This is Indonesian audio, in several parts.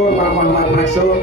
suwun Pak Muhammad Maksum.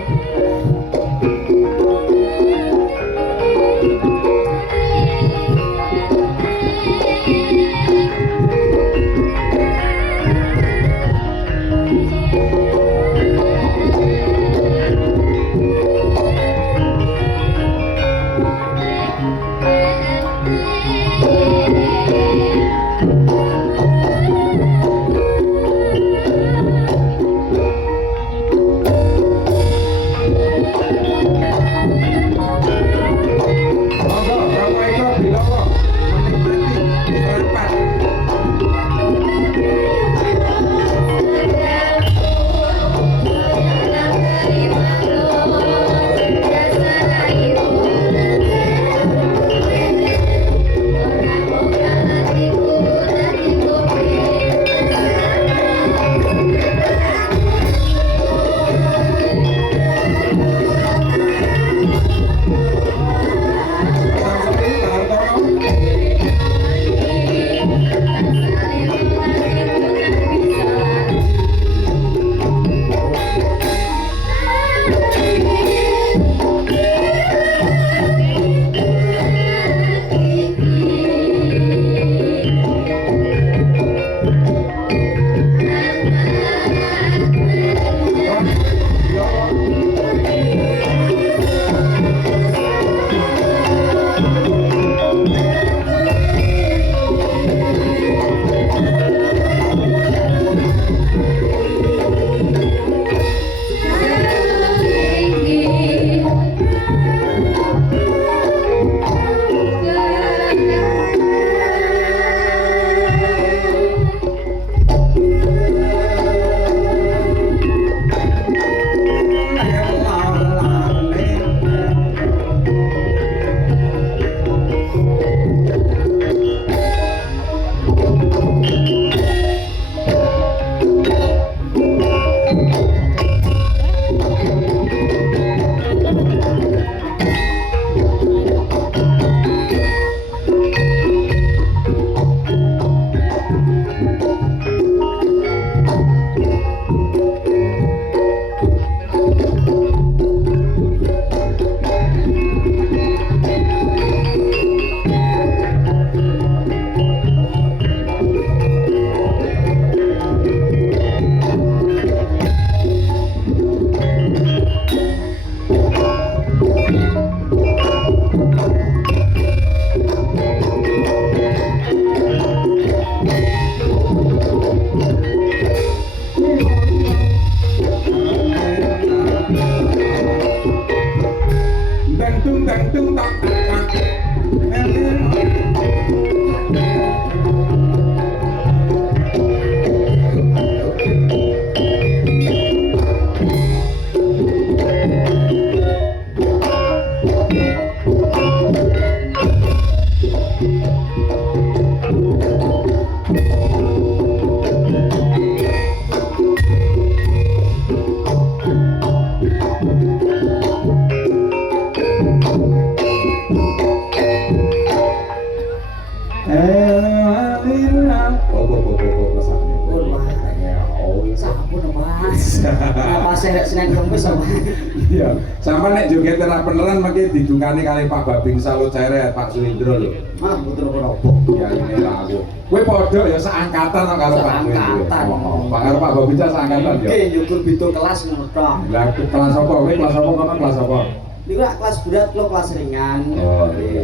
Iya, sama nek joget tenan beneran mengki didungkani kali Pak Babing Salut Ceret, Pak Suindro lho. Ah, betul opo. Ya ini lah aku. Kowe padha ya seangkatan karo Pak Seangkatan. Pak karo Pak Babing seangkatan ya. Nggih, nyukur beda kelas ngono tok. Lah kelas apa? Kowe kelas apa kono kelas apa? Niku lak kelas berat, lo kelas ringan. Oh iya.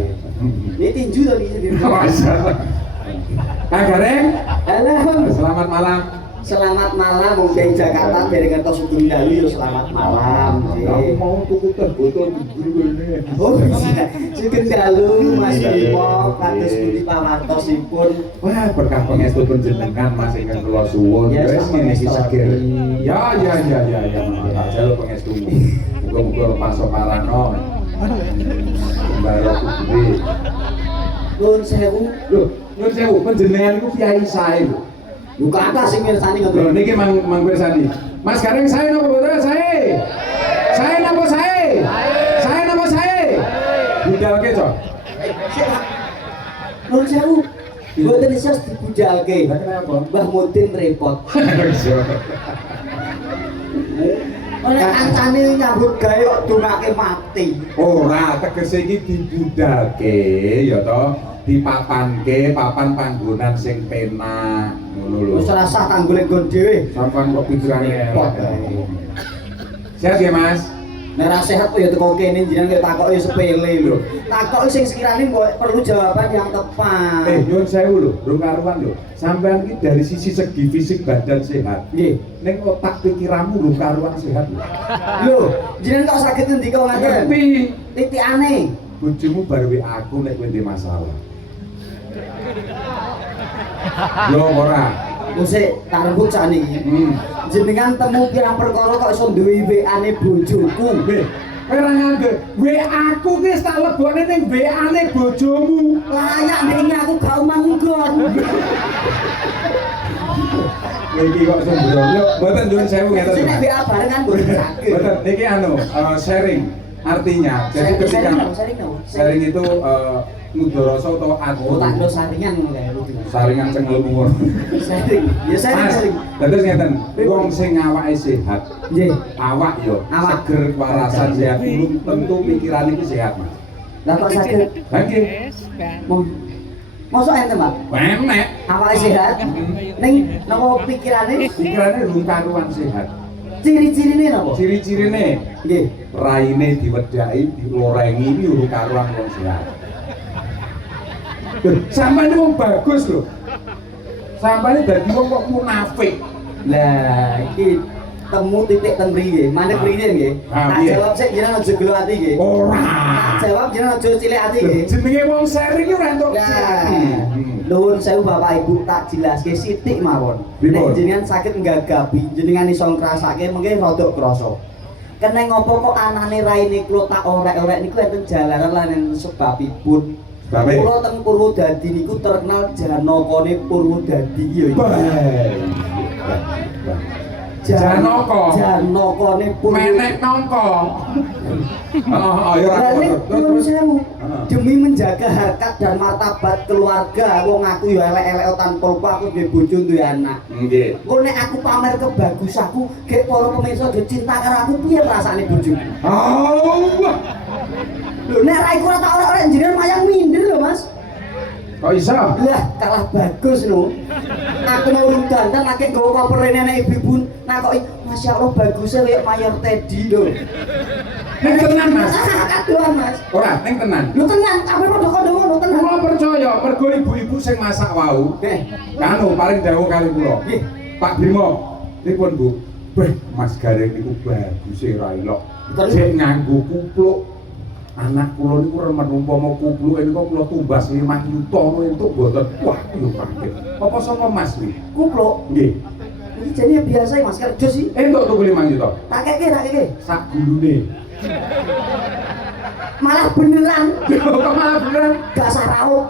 Ini tinju to iki. Masyaallah. Kang Gareng, Halo. selamat malam. Selamat malam wong dari Jakarta dari Kertos Sugeng Dalu ya selamat malam. Aku mau tuku teh botol guru ini. Oh iya, Sugeng Dalu Mas Bimo kados pundi pawartosipun. Wah, berkah pangestu panjenengan Mas ingkang kula suwun. Ya, Wis ngene iki saged. sami. Ya. Tak jaluk pangestumu. Muga-muga pasok marano. Mbaro kuwi. Nuwun sewu. Lho, nyuwun sewu panjenengan iku kiai sae lho. Buka atas sing mirsani Lho ngoten. niki mang pirsani. Mas Gareng sae napa boten sae? Sae napa sae? Sae napa sae? Budalke, Cok. Nuwun sewu. Mboten iso dibudalke. Lah kenapa? Mbah Mudin repot. Nek kancane nyambut gawe kok dongake mati. Ora tegese iki dibudalke ya to, dipapanke papan panggonan sing penak ngono lho. Wis ora sah kanggo nggon dhewe. Sampeyan kok pikirane Repot. Sehat ya Mas? Nek ra sehat kok ya teko kene jenengan kok takoki sepele lho. Takoki sing sekirane mbok perlu jawaban yang tepat. Nyuwun sewu lho, rung karuan lho. Sampeyan iki dari sisi segi fisik badan sehat. Nggih. Ning otak pikiranmu rung karuan sehat lho. Lho, jenengan kok saged ngendika ngaten? Ngerti? Titikane. Bojomu bar aku nek kowe ndek masalah. Yo ora. Musik tarembuk sakniki. Jenengan temu pirang perkara kok iso duwe WA-ne bojoku. Weh, kowe ora nganggo. WA-ku ki wis tak lebokne ning WA-ne bojomu. Layak nek aku gak manggon. Niki kok sembrono. Yo, mboten nyuwun sewu ngeten. Sing nek WA barengan mboten saged. Mboten niki sharing. Artinya, jadi ketika sharing itu mudoroso atau Oh, tak ndo saringan ngono kae. saringan sing leluhur. Sharing. Ya sharing. Terus ngeten, wong sing awake sehat, Nggih. awak yo Awak. seger warasan sehat, belum tentu pikiran iki sehat, Mas. Lah kok saged Nggih. Mosok enten, Pak? Menek. Awake sehat. Ning napa pikirane? Pikirane rung karuan sehat. Ciri-cirine napa? Ciri-cirine Nggih. raine diwedhaki, dilorengi iki rung karuan wong sehat. Lho, sampeyan wong bagus lho. Sampeyan dadi wong kok munafik. Lah, iki temu titik ten mriki nggih. Mandek mriki nggih. Tak piye? jawab sik jenengan aja gelo ati nggih. Ora. Tak jawab jenengan aja cilik ati nggih. Jenenge wong sharing ki ora entuk Nah, cilik. nuwun sewu Bapak Ibu tak jelaske sithik mawon. Pripun? Nek jenengan saged nggagapi, jenengan iso ngrasake mengke rada krasa. Keneng ngopo kok anane raine kula tak orek-orek niku enten jalaran lan enten sebabipun. Bae. Kula teng Purwodadi niku terkenal janakane Purwodadi ya. Janaka. Janakane Purwodadi. Menek nongko. Ayo ora. Lah nek nuwun sewu, Heeh. demi menjaga harkat dan martabat keluarga, wong aku ya elek-elek tanpa lupa aku duwe bojo duwe anak. Nggih. Kok nek aku pamer kebagusanku, gek para pemirsa do cinta karo aku piye rasane bojoku? Oh. Lho nek ra iku ora tak ora jenengan mayang minder lho, Mas. Kok iso? Lah kalah bagus lho. Aku mau urung dandan akeh nggawa koper nenek ibu-ibu nakoki, Masya Allah bagusnya kayak mayor Teddy lho. Ning tenan, Mas. Kadoan, Mas. Ora, ning tenan. Lu tenang, kabeh padha-padha ngono tenang. Kula percaya mergo ibu-ibu sing masak wau. Kanu paling dawuh kali kula. Nggih. Pak Bimo, nipun Bu. Beh, Mas Gareng niku bagus ra ilok. Terus? Sik nganggo kupluk. Anak kula niku remen umpama kupluk niku kula tumbas 5 juta entuk mboten. Wah, yo kaget. Apa sapa Mas iki? Kupluk. Nggih. Iki jane biasa Mas kerja sih. Entuk tuku 5 juta. Tak keke. Sak gulune. Malah beneran Kok malah beneran? gak sarau.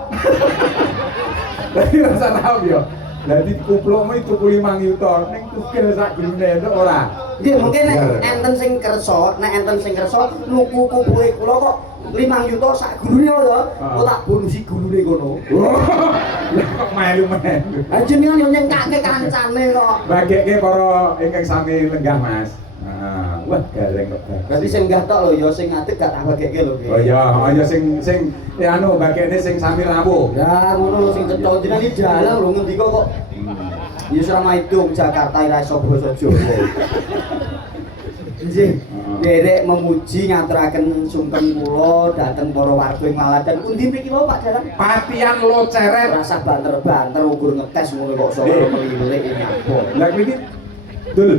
Dadi rasa tau yo. Dadi kuplukmu tuku 5 juta, ning tugel sak gulune entuk ora? Nggih, mungkin nek enten sing kersa, nuku kupluke kula kok 5 juta sak gulune lho. Kok tak bonusi gulune kono. Lah kok melu-melu. Ha jenengan yo nyengkake kancane kok. Bagekke para ingkang sami lenggah, Mas. Wah, gareng kok. Berarti sing enggak tok lho ya sing ngadeg gak tak bageke lho. Oh iya, ayo sing anu bagekne sing sami rawuh. Ya ngono sing cetha jenengan iki dalang lho ngendika kok. Ya selama itu Jakarta ora iso basa Jawa. Nggih. Derek memuji ngaturaken sungkem kula dhateng para warga ing Maladan. Pundi mriki wae Pak Dalang? Patian lo ceret. Rasa banter-banter ukur ngetes ngono kok sore melirik nyapa. Lah kuwi iki dul.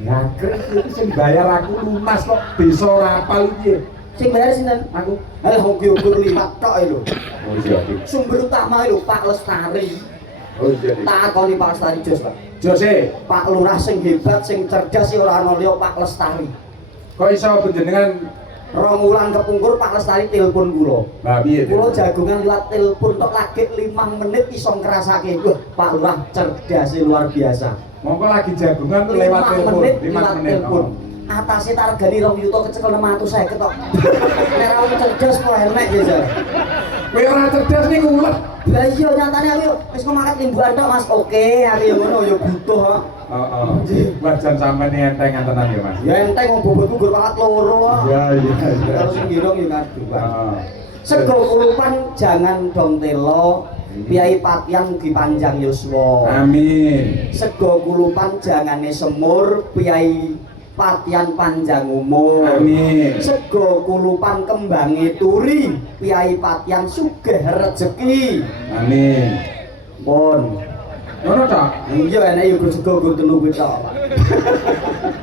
Ya kredit iki sing bayar aku lunas kok desa ora apal iki. Sing bayar sinten? Aku. Halah wong ukur 5 tok lho. Oh iya. Sumber utama lho Pak Lestari. Oh iya. Takoni Pak Lestari jos, Pak. Jose, Pak Lurah sing hebat, sing cerdas sing ora ana liya Pak Lestari. kok iso panjenengan 2 wulan kepungkur Pak Lestari telepon kula. Lah piye? Kula jagungan liwat telepon tok lagi 5 menit iso ngrasake. Wah, Pak Lurah cerdas luar biasa. Monggo lagi jagungan 5 lewat telepon, menit 5 lewat menit. telepon. Atase targane 2 yuta kecekel 650 tok. Nek ra wong cerdas kok enek jajal. Kowe ora cerdas niku ulet. Lah iya nyatane aku yo wis kok makat limbuhan tok Mas. Oke, aku yo ngono yo butuh kok. Heeh. Wajan sampean enteng tenan ya Mas. Ya enteng wong bobotku gur pakat loro kok. Iya. Terus ngirong yo kaduan. Heeh. Sego kulupan jangan dong telo. Piai Patian mugi panjang yuswa. Amin. Sego kulupan jangane semur, Piai Patian panjang umur. Amin. Sego kulupan kembange turi, Piai Patian sugih rejeki. Amin. Pun. Ngono ta? Iya enek yo sego gur telu kuwi tok.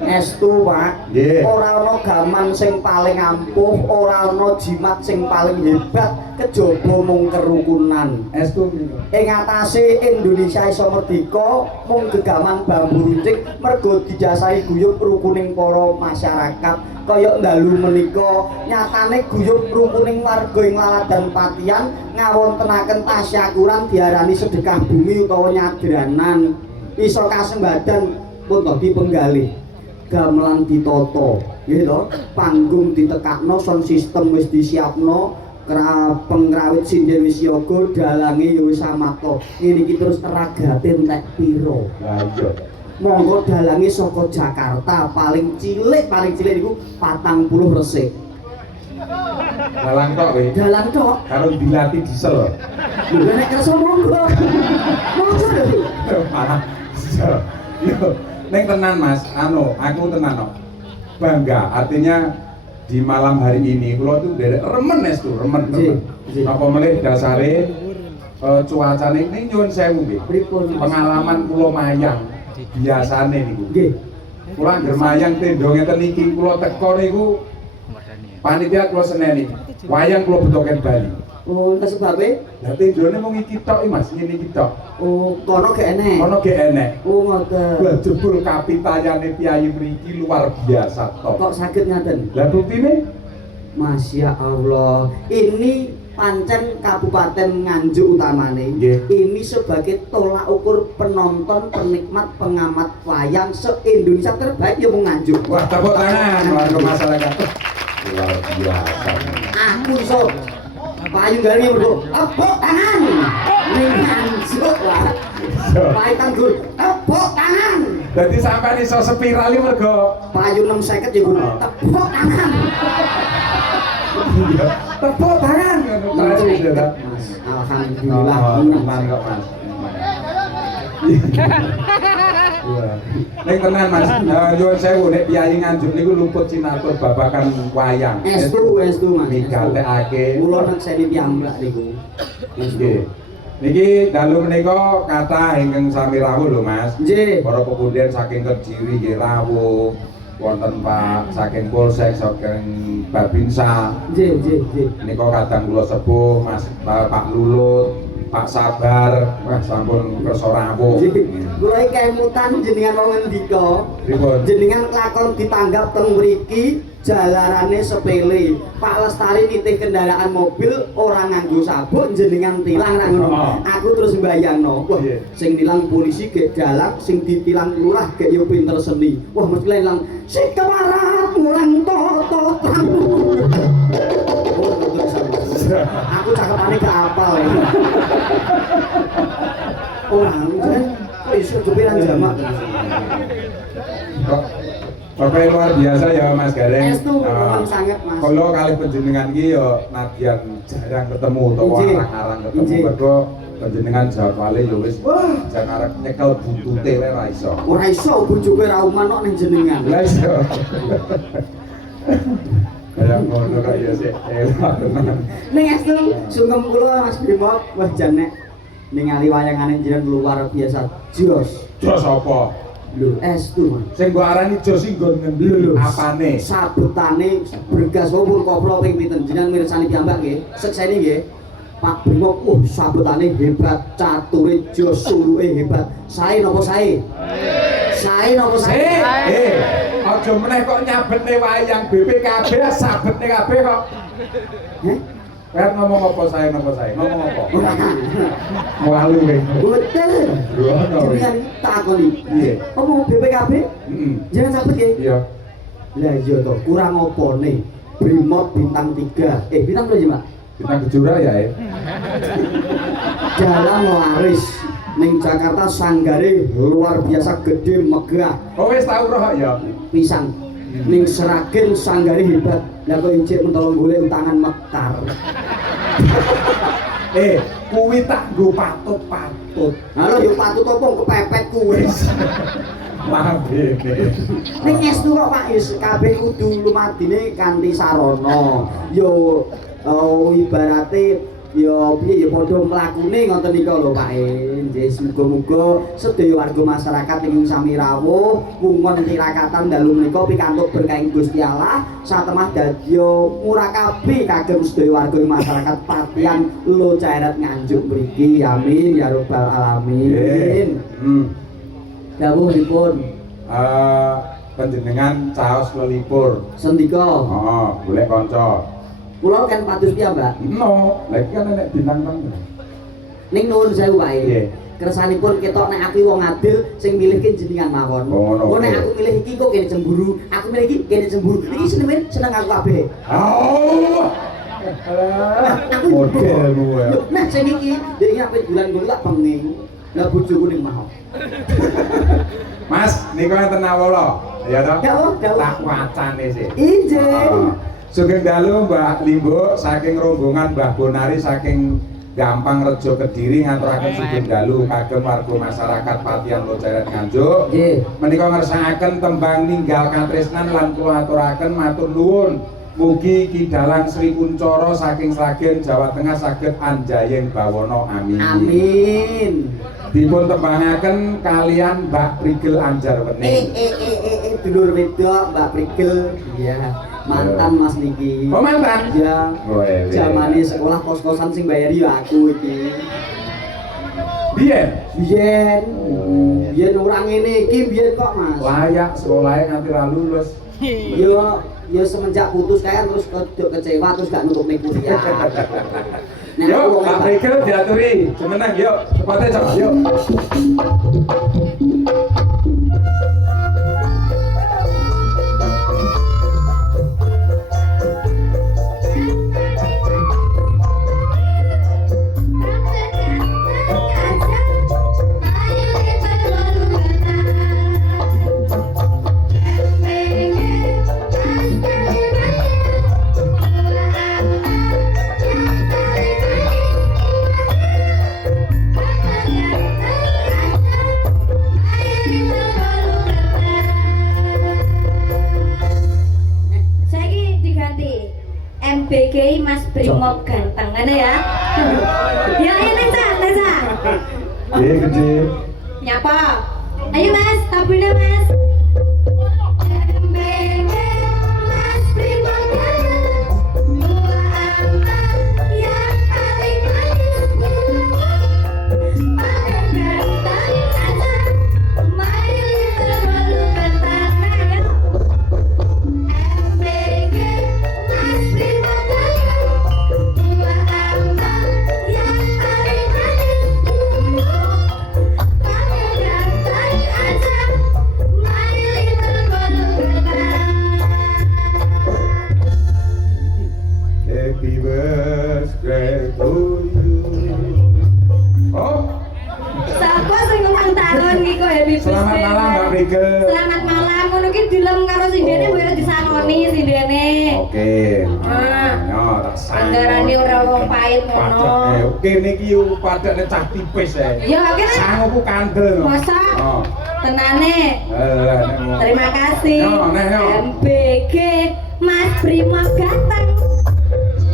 Estu, Pak. Nggih. Ora ana gaman sing paling ampuh, ora ana jimat sing paling hebat kejaba mung kerukunan. Estu. Ing atase Indonesia iso merdeka mung gegaman bambu runcing mergo didasari guyub rukuning para masyarakat kaya dalu menika nyatane guyub rukuning warga ing Laladan Patian ngawontenaken tasyakuran diarani sedekah bumi utawa nyadranan iso kasembadan pun dipenggalih gamelan ditata nggih to panggung ditekakno sound system wis disiapno pengrawit sinden wis yoga dalange ya wis samata ngene iki terus ragate entek pira Lah iya. monggo dalange saka Jakarta paling cilik niku 40 resik Dalang tok kowe. dalang tok Karo dilatih diesel. lho nek kersa monggo monggo lho Parah. Yo, ning tenan Mas, aku tenan kok. Bangga, artinya di malam hari ini kula tuh derek remen estu, remen. Apa meneh dasare cuacane ning nyuwun sewu nggih. pripun Pengalaman kula mayang biasane niku. nggih Kula anggere mayang tendha ngeten iki kula teko niku panitia kula seneni. Wayang kula bentuken Bali. oh entah sebabe Lah tendhane mung iki tok iki Mas, ngene iki tok. oh kono gak enek Ono ge enek. oh ngoten Lah jebul kapitayane piyayi mriki luar biasa tok. kok saged ngaten Lah buktine Masya Allah, ini pancen Kabupaten Nganjuk utamane. Nggih. Ini sebagai tolak ukur penonton, penikmat, pengamat wayang se-Indonesia terbaik ya mau Nganjuk. wah tepuk tangan warga masyarakat. Luar biasa. Aku iso payu gari bro, tepuk tangan. Ning Nganjuk lah. Payu tanggur, tepuk tangan. Dadi sampean iso spiral iki mergo Payu 650 ya bro, tepuk tangan. tepuk tangan ngono ta wis ya. Mas, alhamdulillah Teman kok Mas. Ning tenan Mas, nyuwun sewu nek piyayi Nganjuk niku luput sinatur babakan wayang. estu Mas. Digatekake. Kula nekseni piyambak niku. Nggih. Niki dalu menika kathah ingkang sami rawuh lho Mas. Nggih. Para pepunden saking Kediri nggih rawuh. Wonten Pak saking Polsek saking Babinsa. Nggih. Menika kadang kula sepuh Mas Pak Lulut, Pak Sabar, Mas sampun kersa rawuh. Kula iki kemutan jenengan wong ngendika. Pripun? Jenengan lakon ditanggap teng mriki jalarane sepele. Pak Lestari nitih kendaraan mobil ora nganggo sabuk jenengan tilang ra ngono. Oh. Aku terus mbayangno, wah Iya. sing nilang polisi gek dalang, sing ditilang lurah gek yo pinter seni. Wah mesti nilang sing kemarat mulang toto. Aku cakepane gak apal. Orang kan iso kepiran jamak. Pokoknya luar biasa ya Mas Gareng. Estu, memang sangat Mas. Kalau kali penjenengan iki ya nadyan jarang ketemu utawa Injih. arang-arang ketemu Injih. mergo penjenengan jadwale ya wis jan arep nyekel buntute wae ra iso. Ora iso bojoku ra uman kok ning jenengan. Lah iso. Kayak ngono kok ya sik elok tenan. Ning estu sungkem kula Mas Bimo wah jan nek ningali wayangane jenengan luar biasa jos. Jos apa? Lho estu Mas. Sing mbok arani jos iki nggon ngendi? Apane? Sabutane bergas wong koplo ping pinten jenengan mirsani piyambak nggih. Sekseni nggih. Pak Bimo sabutane hebat, cature jos, suluke hebat. Sae napa sae? Sae napa sae? Aja meneh kok nyabetne wayang BPKB sabetne kabeh kok. Heh? Kan ngomong apa saya ngomong apa? Ora. Walu kowe. Betul. Ngono. Jenengan takoni. Iya. Apa BPKB? Heeh. Jangan sabut nggih. Iya. Lah iya toh, kurang opone. Brimob bintang 3. Bintang berapa, Mbak? Bintang Kejora ya, Jalan laris ning Jakarta sanggare luar biasa gede megah. Oh wis tau roh ya. Pisang. Ning Seragen sanggare hebat. Lah kok incik mentolong golek utangan mekar. Kuwi tak nggo patut-patut. Halo yo patut opo kepepet kuwi. Maaf iki. Ning estu kok Pak Is kabeh kudu lumadine kanthi sarana. Yo ibarate yo piye yo padha mlakune ngoten nika lho Pak Nggih muga-muga sedaya warga masyarakat ing sami rawuh mungon tirakatan dalu menika pikantuk berkah Gusti Allah satemah dadi murakabi kagem sedaya warga masyarakat Patian Lo Cairet Nganjuk mriki amin ya rabbal alamin. Dawuhipun panjenengan caos lelipur. sendika Golek kanca. kula kan patus piyambak. No, lagi kan nek bintang tengah. Ning nuwun sewu wae. Nggih. Kersanipun ketok nek aku wong adil sing milihke jenengan mawon. Oh, ngono. Nek aku milih iki kok kene cemburu, aku milih iki kene cemburu. Iki seneng aku kabeh. Oh. Aku Modelmu ya. Nah sing iki dhewe ape bulan kuwi tak penging. Lah bojoku ning mau. Mas, niku enten awala. Ya toh? Dawuh. Tak wacane sih. Injih. Sugeng dalu Mbah Limbo saking rombongan Mbah Bonari saking Gampang Rejo Kediri ngaturaken sugeng dalu kagem warga masyarakat Patian Lo Cairet Nganjuk. Nggih. Menika ngersakaken tembang ninggal katresnan lan kula aturaken matur nuwun. Mugi Ki Dalang Sri Kuncoro saking Sragen Jawa Tengah saged anjayeng bawana amin. Amin. Dipun tembangaken kalian Mbak Prigel Anjarwening. Dulur wedok Mbak Prigel. Iya. Mantan Mas niki. Oh mantan? Ya. Zamane sekolah kos-kosan sing bayari ya aku iki. Biyen? Biyen ora ngene iki biyen kok Mas. Layak sekolahnya nganti ra lulus. Ya semenjak putus kayak terus kecewa terus gak nutup ning kuliah. Yuk, Mbak Prigel diaturi. Semenang yuk, cepatnya coba yuk. MBG Mas Brimob ganteng ngene ya. Ya ini Tessa. Iya gede. Nyapa? Ayo Mas, tabulnya Mas. MBG Mas Brimob ganteng. Dua anak yang paling manis. Paling ganteng aja. My little bolu ganteng. MBG Mas Brimob ganteng. Dua anak yang paling manis. Paling ganteng aja. My little bolu ganteng. Happy birthday to you. Oh, Sapa sing ulang tahun iki kok happy birthday. selamat malam Mbak Prigel. Selamat malam. Ngono ki dilem karo sindene kowe disangoni sindene. Oke. Ah. Yo, tak sayang. Anggarane ora wong pahit ngono. Oke niki yo padane cah tipis ya. Ya kene Sangoku kandel. masa Oh. tenane. Nek mau. Terima kasih. Yo, neh, yo. MBG Mas Brimob ganteng.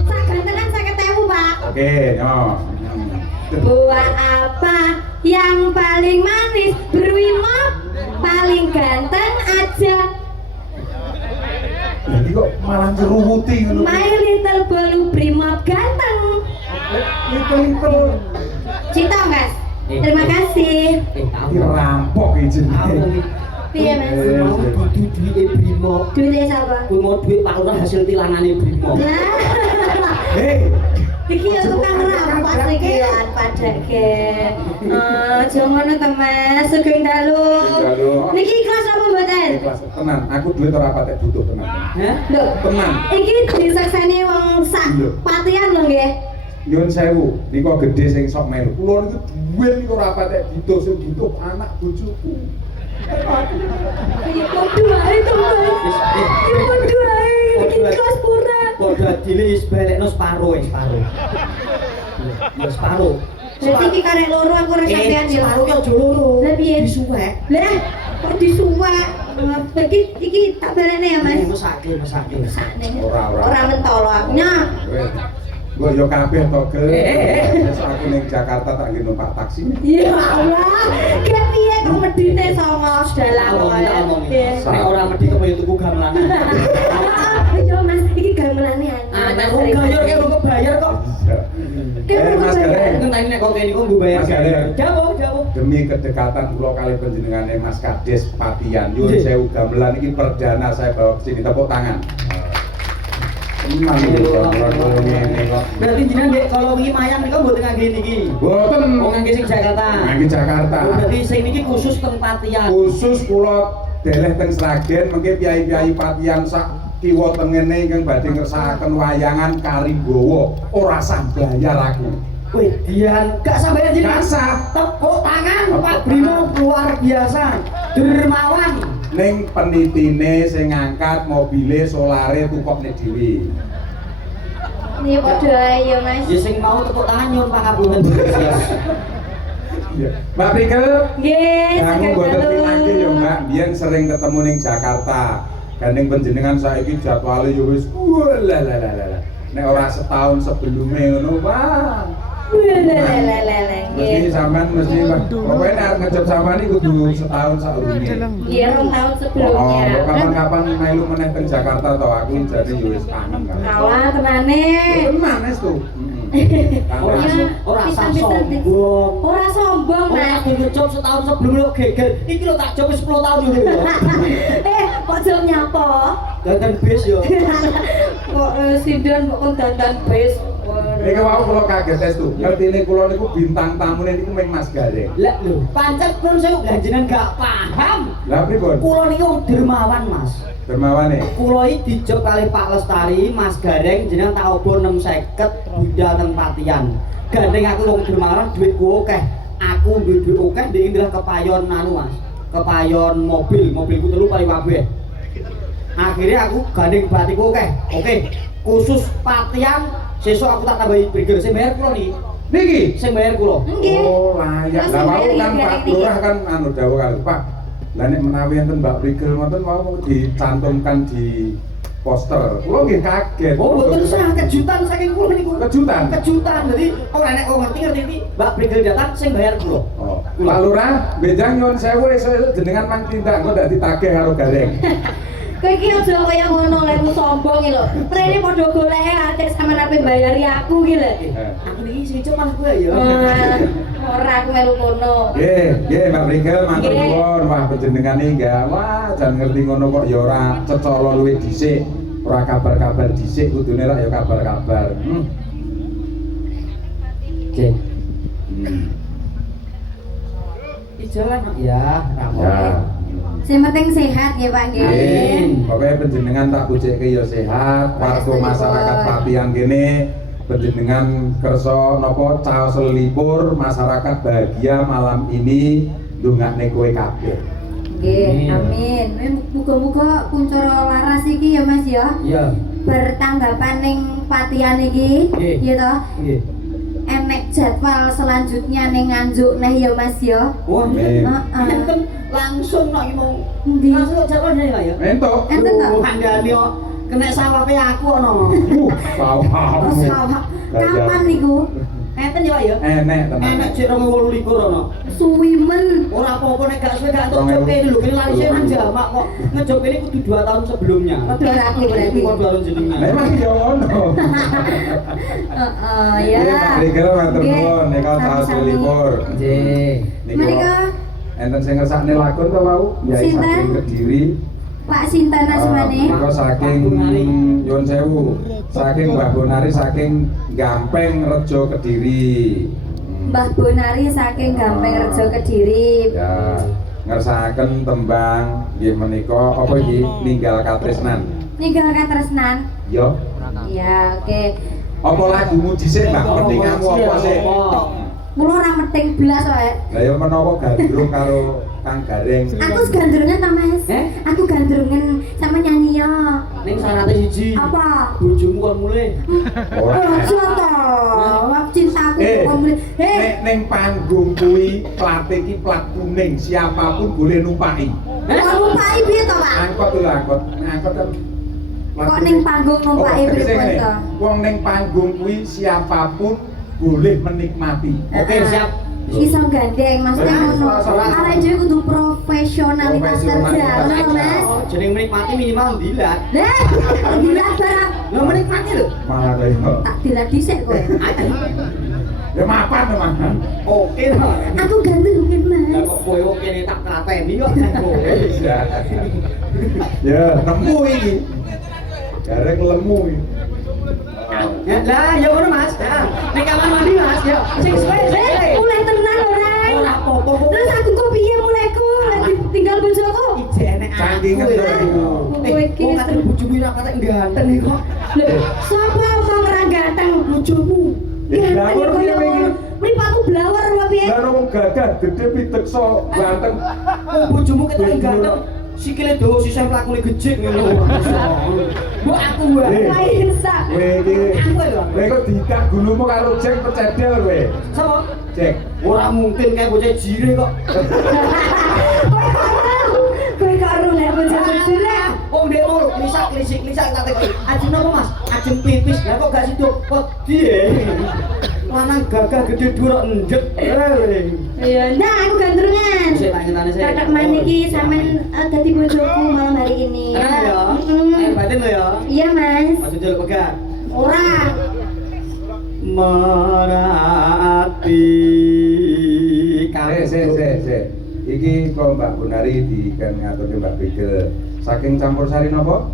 Sak gantengan 50.000, Pak. Oke, yo. Buah apa yang paling manis? Brimob paling ganteng aja. Jadi kok malah nyeruwuti ngono. My little bolu Brimob ganteng. Itu. Cinta Mas. Terima kasih. Iki rampok iki jenenge. Piye Mas? Mau kudu duwike Brimob. Duitnya siapa? Kuwi mau duit Pak Lurah hasil tilangane Brimob. Lah. Hei, Iki ya tukang rampas iki ya padake. Aja ngono to Mas, sugeng dalu. Niki ikhlas apa mboten? Ikhlas tenan, aku duit ora patek butuh tenan. Hah? Lho, Tenan. iki disakseni wong sak patian lho nggih. Nyuwun sewu, niku gedhe sing sok melu. Kula niku duit niku ora patek butuh, sing butuh anak bojoku. Ya podo ae to Mas. Ya podo ae. Iki ikhlas pura. Padha dile wis balekno separo. Ya separo. Berarti iki karek loro aku ora sampean ya. Separo ki aja loro. Lah piye? Disuwek. Lah, kok disuwek? Iki tak balene ya Mas. Mesake. Ora. Mentolo aku. Nyak. Gua yo kabeh to, Gel. Wis aku ning Jakarta tak nggih numpak taksi. Ya Allah, kayak piye kok medine songos dalam kok. Nek ora medhi kok yo tuku gamelan. Yo Mas, iki gamelane Nek wong gayor ki urung kebayar kok. Mas Gareng. Ngenteni nek kok kene kok nggo bayar. Mas Gareng. Jauh. Demi kedekatan kula kali panjenengane Mas Kades Patian, nyuwun sewu gamelan iki perdana saya bawa ke sini, tepuk tangan. Tenan iki gamelan ngene kok. Berarti jenengan Dek kalau wingi mayang niku mboten ngangge niki. Mboten. Oh ngangge sing Jakarta. Ngangge Jakarta. Oh, berarti sing niki khusus teng Patian. Khusus kula deleh teng Sragen mengke piyai-piyai Patian sak kiwa tengene ingkang badhe ngersakaken wayangan Karinggawa ora sah bayar aku. Wih, Dian, gak sampeyan jenengan. Gak sah. Tepuk tangan Pak Brimo luar biasa. Dermawan. Ning penitine sing ngangkat mobile solare tukokne dhewe. Ini podo ae ya Mas. Ya sing mau tepuk tangan nyuwun pangapunten. Iya. Mbak Prikel, Nggih, kamu saged mboten dalu. pinanggih ya Mbak, biyen sering ketemu ning Jakarta. Gandeng panjenengan saiki jadwale ya wis walalala. Nek ora setahun sebelumnya ngono, wah. Lelelelelele. Mesti sampean mesti pokoknya nek ngejep sampean iki kudu setahun saurunge. Iya, 2 tahun Oh, sebelumnya. kapan-kapan melu meneh teng Jakarta to aku jane ya wis kangen kan. Kalah tenane. Tenan wis tuh. Ora Bisa, sah bisa, sombong. Ora sombong Ora Mas. ngejop setahun sebelum lo geger. Iki lo tak job 10 tahun dulu. Kok jam nyapa? Dandan bis yo. Kok sindan kok kon dandan bis. Iki wau kula kaget tes tuh. Ngertine kula niku bintang tamune niku ming Mas Gareng. Lah lho, pancet pun saya jenengan gak paham. Lah pripun? Kula niki wong dermawan, Mas. Dermawane. Kula iki dijob kali Pak Lestari, Mas Gareng jenengan tak obor 650 budal teng Patian. Gandeng aku wong dermawan, duitku akeh. Aku duwe duit akeh ndek indah kepayon anu, Mas. Kepayon mobilku telu paling kabeh. Akhirnya aku gandeng batiku akeh. Oke, khusus Patian sesuk aku tak tambahi burger sing bayar kula niki. Niki Sing bayar kula. Nggih. oh layak. Lah mau kan Pak Lurah kan anu dawuh kali, Pak. Lah nek menawi enten Mbak Prigel ngoten mau dicantumkan di poster. Kula nggih kaget. Oh, mboten sah kejutan saking kula niku. Kejutan? Kejutan. Jadi ora nek kok ngerti iki Mbak Prigel datang sing bayar kula. Oh, Pak Lurah, benjang nyuwun sewu esuk jenengan mang tindak engko ndak ditagih karo Gareng. Kowe iki aja kaya ngono lek sombong iki lho. Rene padha goleke atik sampean ape bayari aku iki lho. Aku niki sing cuma kowe ya. Ora aku melu kono. Nggih, Mbak Prigel matur Nggih. nuwun. Wah, panjenengan iki enggak wah jan ngerti ngono kok ya ora cecala luwih dhisik. Ora kabar-kabar dhisik kudune rak ya kabar-kabar. Cek. Hmm. Ijalan ya, rampung. Ya. Sing penting sehat ya Pak nggih. Amin. Pokoknya panjenengan tak pujikke ya sehat, warga masyarakat Patian kene panjenengan kersa napa caos lelipur masyarakat bahagia malam ini ndongakne kowe kabeh. Nggih, amin. Muga-muga kuncara laras iki ya Mas ya. Iya. Bertanggapan ning Patian iki, Nggih. ya toh. Nggih. Enek jadwal selanjutnya ning Nganjuk neh ya Mas ya. Wah, Amin. enten langsung nek mau. Endi? Langsung jadwal ya, ya. Entuk. Enten to? Kandhane kok kena sawape aku ono. Sawah. Sawah. Kapan niku? Enten ya, Pak ya. Enek tenan. Enek jek 2028 ono. Suwi men. Ora apa-apa nek gak suwe gak entuk job kene lho, kene lari nang jamak kok. Ngejob kene kudu 2 tahun sebelumnya. Padha karo aku berarti. Padha karo jenengan. Lah emang ya ono. Heeh, ya. Nggih, Pak Prigel matur Nggih, nuwun nek caos sami-sami. lelipur. Nggih. Niku Menika enten sing ngersakne lakon to wau, Yai Sinten? saking Kediri Pak sinten asmane? Menika saking Nyuwun sewu, saking Mbah Bonari saking Gampeng Rejo Kediri. Mbah Bonari saking Gampeng Rejo Kediri. Ya, ngersakaken tembang nggih menika apa iki ninggal katresnan. Ninggal katresnan. Yo. Ya, oke. Apa lagumu dhisik, Mbak? Pentinganmu apa sih? Mula ora meting blas wae. Lah ya menapa gandrung karo Kang Gareng? Aku gandrungan ta, Mas? Aku gandrungan sama nyanyi ya. Ning syaratnya siji. Apa? Bojomu kon mulih. Oh, cinta. Wak cintaku kok mulih. Ning panggung kuwi plat iki plat kuning, siapapun boleh numpaki. Kok numpaki piye to, Pak? Angkot lho angkot. Angkot kan Kok ning panggung numpaki pripun to? Wong ning panggung kuwi siapapun boleh menikmati. Oke, siap. Iso gandeng, maksudnya ngono. Arek dhewe kudu profesionalitas kerja, ngono Mas. Jeneng menikmati minimal dilat. Lah, dilat barang. Lo menikmati lho. Malah kaya Tak dilat dhisik kowe. ya mapan memang. Oke lah. Aku gandrungin, Lah Mas. kok kowe kene tak trateni kok kowe. Ya, nemu iki. Gareng lemu iki. Ya lah, ya ngono Mas. Ning kamar mandi Mas, yo. Sing suwe. Mulai tenang ora. Ora apa-apa kok. Terus aku kok piye mulaiku? Lagi tinggal bojoku. Ije enek Cangkingan aku, to ya. iku. Kok kate bojomu ora kate ganteng iki kok. Lho, sapa wong ora ganteng bojomu? Lah Ganteng kok piye koyo iki? mripatku blawar apa piye? Lah wong gagah gede pitekso ganteng. Wong bojomu ketok ganteng. Sikile dawa sisa mlakune gejik ngono. Mbok aku wae. Pairsa. Kowe iki Aku lho. kowe kok dikak gulumu karo Jack percedel kowe. Sapa? Jack. Ora mungkin kayak bocah jire kok. Kowe karo nek bojomu jurek. Wong ndek mau klisak tak tekok. Ajeng napa Mas? Ajeng pipis. Lah kok gak sido kok piye? Lanang gagah gede dhuwur endek. Iya, nah aku gandrungan. Sik tak nyetane sik. Kakak man iki sampean dadi bojoku malam hari ini. Tenang ya. Batin lo ya. Iya, Mas. Masuk jaluk pegat. Ora. Merati Sik. Iki kok Mbak Bonari dikan ngaturke Mbak Bigel. Saking campur sari napa?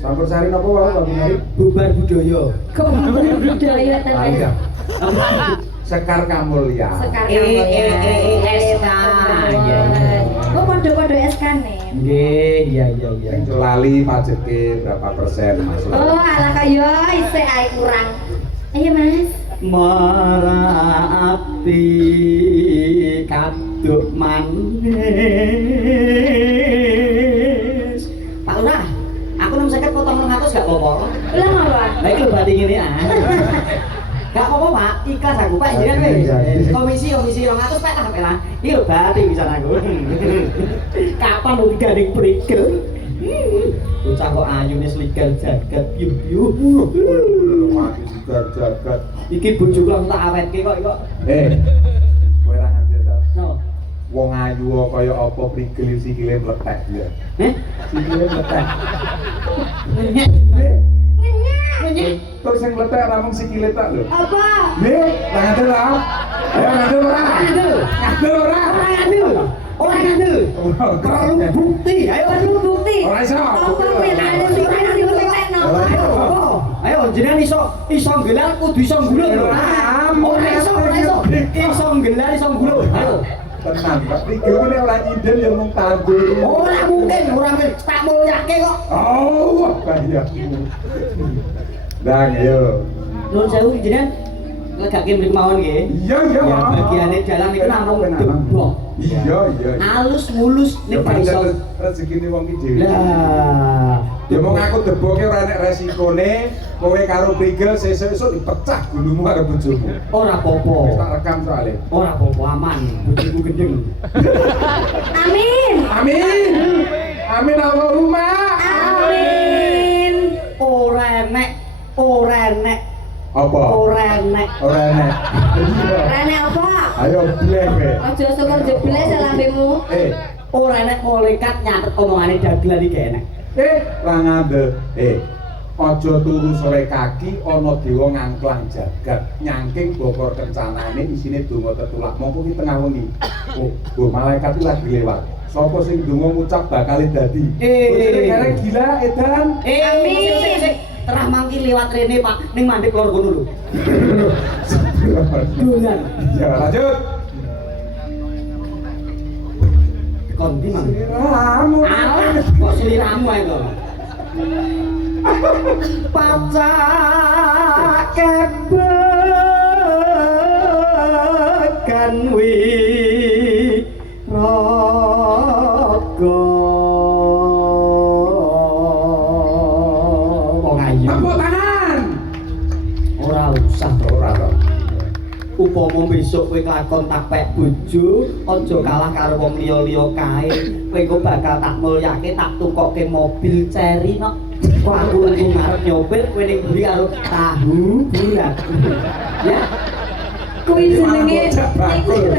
Campur sari napa wae Mbak Bonari? bubar budaya. Kok budaya ta, Mas? Iya. Sekar Kamulya. Sekarang SK. Kok podo-podo SK-ne? Nggih, iya. Yang lali pajetke berapa persen masuk? Oh, ala kaya isih ae kurang. Ayo, Mas. Merati kaduk manis. Pak Lurah, aku nang 50 potong 200 gak apa-apa. Lah apa? Lah iki lho berarti ngene ah. Gak apa-apa, Pak. Ikhlas aku, Pak. Jenengan wis. Komisi 200 Pak lah, lah. Iki lho berarti bisa aku. Kapan lu digandeng prigel? Bocah kok ayune sligal jagat piu-piu. Mati jagat. Iki bojoku langsung tak awetke kok. Kowe ora ngerti ta? No. Wong ayu kaya apa prigel sikile mletek ya. Sikile mletek. Nyek. Terus sing mletek ora mung sikile tak lho. Apa? Nggih, ngandel ta? Ayo ngandel ora? Ngandel ora? Ora ngandel. Perlu bukti. Ayo Perlu bukti. Ora iso. Apa kuwi ada sing diletekno? Ayo jenengan iso nggelar kudu iso nggulut lho. Ora iso. Iso nggelar iso nggulut. Ayo. Tenang, Pak. Prigel kuwi ora nyindir ya mung tanggul. Ora mungkin tak mulyake kok. Oh, wah bahaya. Dan yo. Nuwun sewu jenengan legake mriki mawon nggih. Iya. Ya bagiane dalan niku namung debok. Iya. Halus mulus nek gak iso. Rezekine wong iki dhewe. Lah, Ya mau ngaku deboke ora enek resikone, kowe karo prigel sesuk-esuk dipecah gulumu karo bojomu. ora Wis apa-apa. tak rekam soalé. Ora apa-apa aman. Bojoku gendeng. Amin. Amin Allahumma. Amin. Ora enek. Apa? Ora enek. Ora enek. Rene apa? Ayo blek kowe. Aja syukur jebles lambemu. Ora enek malaikat nyatet omongane dagelan iki enek. Lah ngandel. Aja turu sore kaki ana dewa ngangklang jagat. Nyangking bokor kencanane isine donga tetulak. Mongko ki tengah wengi. Oh, malaikat iki lagi lewat. Sapa sing ndonga ngucap bakal dadi. Bojone karek gila edan. Amin. Terah mangki liwat rene Pak, ning mandek lor kono lho. Dolan. Ya lanjut. Kondi mang. Sliramu. Alah, kok sliramu ae to. Pacak kebekan wi raga. Wong ayu. Tepuk tangan. Ora usah to. Ora to. Upama besok kowe kelakon tak pek bojo, aja kalah karo wong liya-liya kae. Kowe engko bakal tak mulyake, tak tukokke mobil Cherry nok. Kok aku lagi ngarep nyopir, kowe ning mburi karo tahu bulat. Ya. Kuwi jenenge Bakul.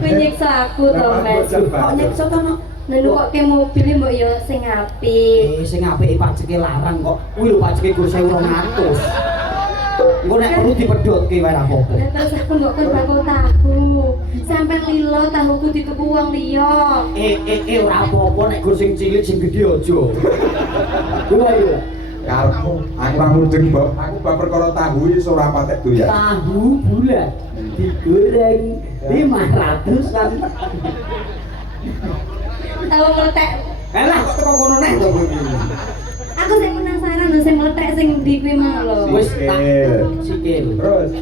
kuwi nyiksa aku to, Mas. Kok nyekso to nok? Lalu kok ke mobil mbok yo sing apik. Sing apike pajeke larang kok. Kuwi lho pajeke gur 1.200. Engko nek perlu dipedhotke wae ra apa-apa. Lah terus aku mbok kon bakul tahu. Sampai lilo tahuku dituku wong liya. Ora apa-apa nek gur sing cilik sing gedhe aja. Kuwi yo. Karepmu aku ra mudeng, Mbok. Aku bab perkara tahu iso ora patek doyan. Tahu bulat digoreng 500-an. Tahu meletek. Elah kok teko kono neh to kuwi. Aku sing penasaran lho sing meletek sing ndi kuwi mau lho. Wis tak sikil. Terus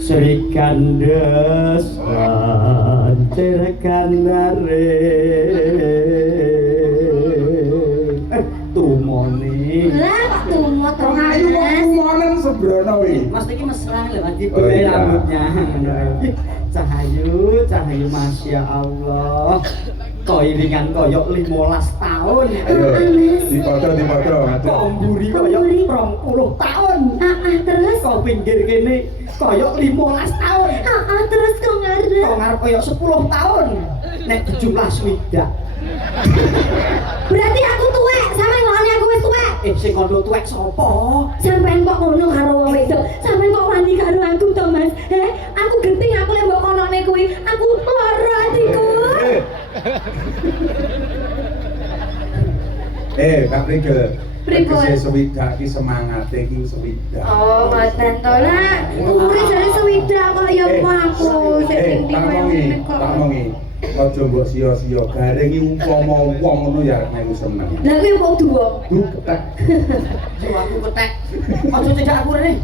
Sri kandes lancer kandare tumone. Lah kok tumo to ayu kok Mas. kumonen sembrono iki. Mas iki mesra lho Mas Oh, dibelai iya. rambutnya. Cahayu Masya Allah. Kok iringan koyok 15 tahun. Ayo, dipoto ngatur. Kok mburi koyok 20 tahun. Terus Kok pinggir kene koyok 15 tahun. terus kok ngarep. Kok ngarep koyok 10 tahun. Nek jumlah swidak. Berarti aku tuwek, sampe ngene aku wis tuwek. Sing kono tuwek sapa? Sampeyan kok ngono karo wong wedok? Sampeyan kok wani karo aku to, Mas? Aku genting aku lek mbok konone kuwi. Aku lara atiku. Kak Prigel. Pripun? Tegese swidak iki semangate iki swidak. Oh, ngoten to lah. Umure jare swidak kok ya aku sing genting koyo ngene kok. Tak mongi. Aja mbok sia-sia, garing iki umpama wong ngono ya arep melu seneng. Lah kuwi wong duwa. Ketek. Yo aku ketek. Aja cedak aku rene.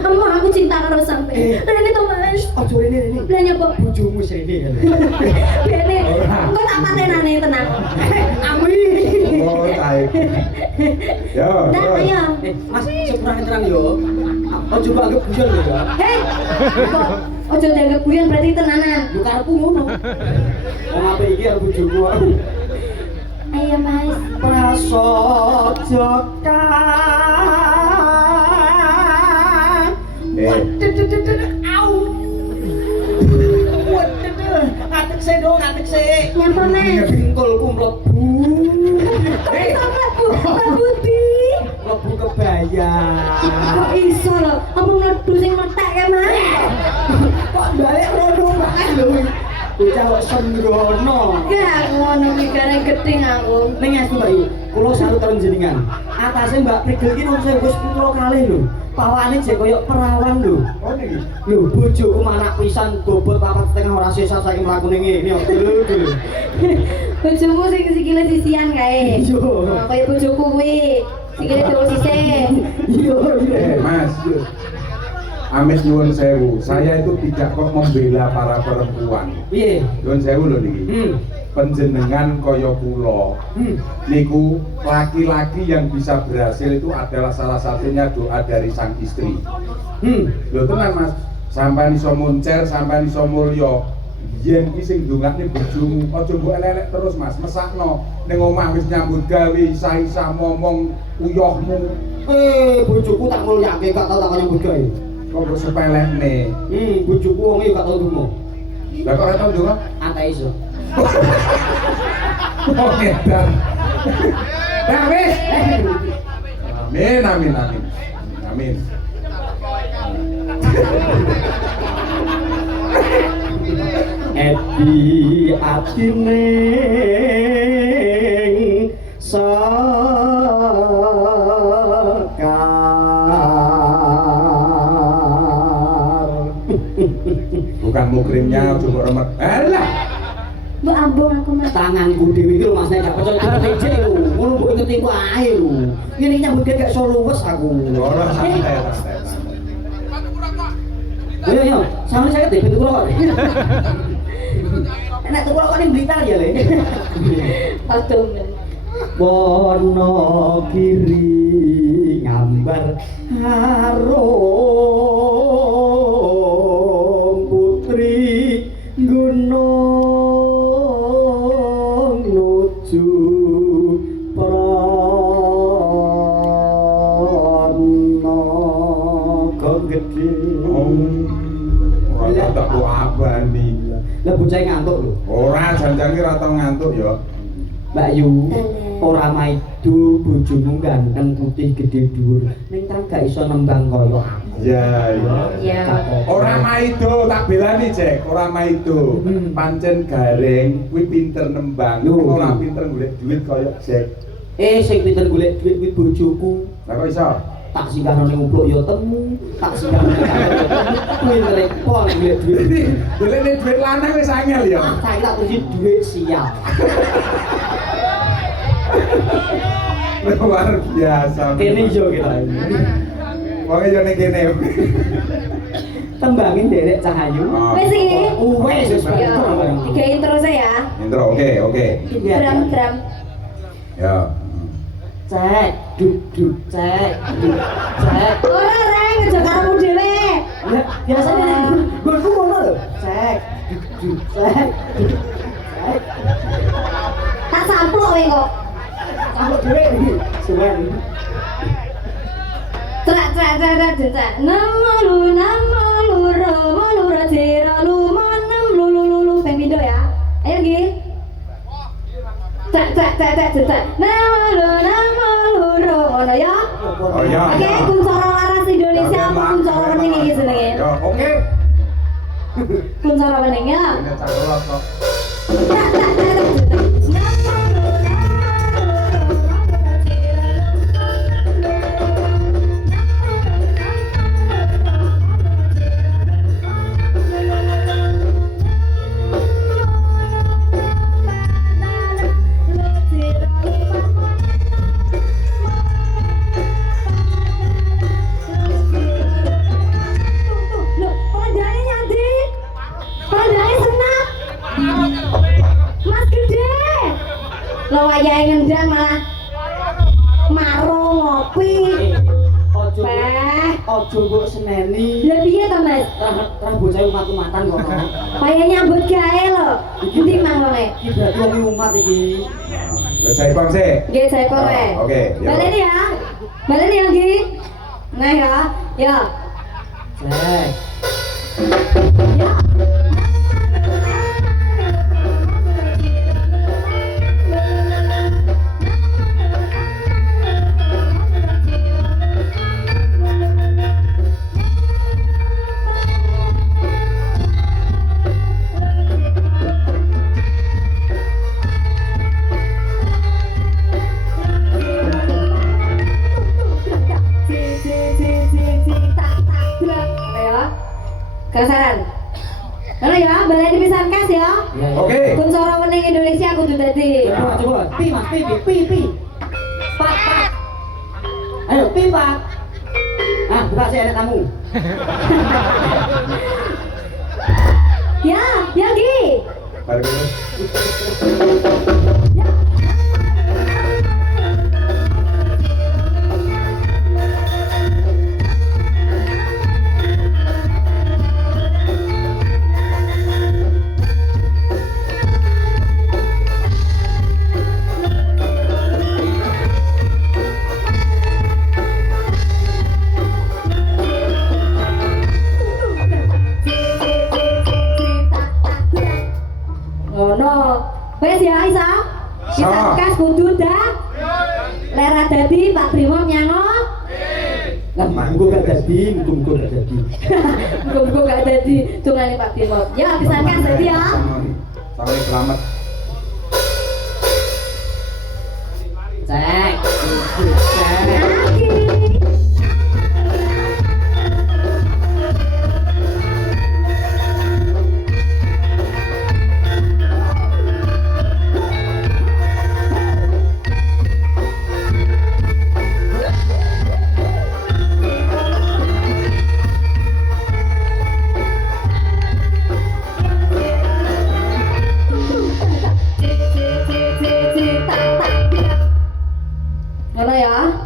Kamu aku cinta karo sampeyan. Rene to, Mas. Aja rene. Lah nyapa? Bojomu wis rene. Bene. Engko tak patenane tenang. Amin. Oh, tae. Yo, Dah terus. ayo. Mas sepurane terang yo. Aja mbok anggap guyon lho ya. Hei. Kok ojo dianggap guyon berarti tenanan. Yo karepku ngono. Wong apik iki arep bojoku. Ayo, Mas. Prasaja Au. Ngatek se. Nyapa, Mas? Bingkulku mlebu. Kok iso mlebu? Mlebu di? Mlebu kebaya. Kok iso lho? Apa mlebu sing mletek ya, Mas? Kok balik rono banget lho. Bocah kok sembrono. Gak ngono iki gareng gedeng aku. Ning estu Mbak Yu, kula salut karo jenengan. Atase Mbak Prigel iki nang wis 17 kalih lho. Pawakane jek koyo perawan lho. Oh niki. Lho bojoku manak pisan bobot 4,5 ora sisa saking mlakune ngene kok. Lho. Bojomu sing sikile sisian kae. Iya. Oh, kaya bojoku kuwi. Sikile terus sisih. Iya. Mas. Amit nyuwun sewu, saya itu tidak kok membela para perempuan. Piye? Nyuwun sewu lho niki. Penjenengan kaya kula. Niku laki-laki yang bisa berhasil itu adalah salah satunya doa dari sang istri. Lho tenan Mas, sampean iso moncer, sampean iso mulya. Yen iki sing ndongakne bojomu, aja mbok elek terus Mas, mesakno. Ning omah wis nyambut gawe, isa-isa ngomong uyohmu. Bojoku tak mulyake gak tau tak nyambut gawe. Kok mbok sepelekne. Bojoku wong iki gak tau ndonga. Lah kok ora tau ndonga? Ateis lho. Oh edan. Nah wis. Amin. Amin. Edi atine sekar. Bukan mukrimnya coba remet. Alah. Mbok ambung aku Mas. Tanganku dhewe iki lho Mas nek gak percaya dipece lho. Ngono mbok ngerti ku ae lho. Ngene iki nyambut gak solo wes aku. Ora santai. Yo, sama saya deh, pintu rokok. Enak tuh rokok ning Blitar ya, Le. Aduh. Wonogiri ngambar harum putri gunung nuju prana kok gede. Ora tak ku abani. Lah bocah ngantuk lho. Ora janjane ora tau ngantuk ya. Mbak Yu, ora maido bojomu ganteng putih gede dhuwur. Ning kan gak iso nembang kaya aku. Iya. Iya. Ora maido tak belani Cek, ora maido. Pancen gareng kuwi pinter nembang. Lho. Ora pinter golek duit kaya Cek. Sing pinter golek duit kuwi bojoku. Lah kok iso? Tak singkahno ning upluk ya temu, tak singkahno ning kantor ya temu. Kuwi repot golek duit. Golek duit lanang wis angel ya. Saiki tak tulis duit siap. Luar biasa. Kene yo kita. Wong yo ning kene. Tembangin derek Cahayu. Wes iki. Wes wis Ya. Tiga intro saya. Intro, oke. Drum. Ya. Cek, duk, cek, cek. Ora reng aja karo dhewe. Ya, biasanya nih, gue ngono lho. Cek, cek. Tak samplok kowe kok. Sampai dhewe iki. Suwen. Trak. Nama lu ro tira lu monem lu pemindo ya. Ayo Gi. Trak. Nama lu ro ngono ya. Oh ya. Oke, Kuncoro Laras Indonesia apa Kuncoro Wening iki jenenge? Ya, oke. Kuncoro Wening ya. Ini cakep kok. Trak. Lo wayahe ngendang malah maro ngopi. Ojo. Peh. Ojo mbok seneni. Lah piye to, Mas? Rah bocah umat-umatan kok. Kaya nyambut gawe lho. Endi mang wonge? Iki berarti wong umat iki. Lah cai bang sih. Nggih, saya kowe. Oke, ya. Baleni ya. Baleni ya, Gi. Nah ya. Ya. Cek. Ya. Kasaran. Mana ya, baleni pisan kas ya. Oke. Kuncoro Wening Indonesia kudu dadi. Coba. Pi Mas, pi. Pak. Ayo, pi Pak. Ah, buka sih ada tamu. Ya, Gi. Mari dulu. Ya. Wes ya Isa. Kita kas kudu dah. Lera dadi Pak Brimob nyango. Mugo gak dadi, mugo gak dadi. Muga-muga gak dadi dongane Pak Bimo. Ya, pisankan dadi ya. Sampai selamat. Cek. Ngono ya.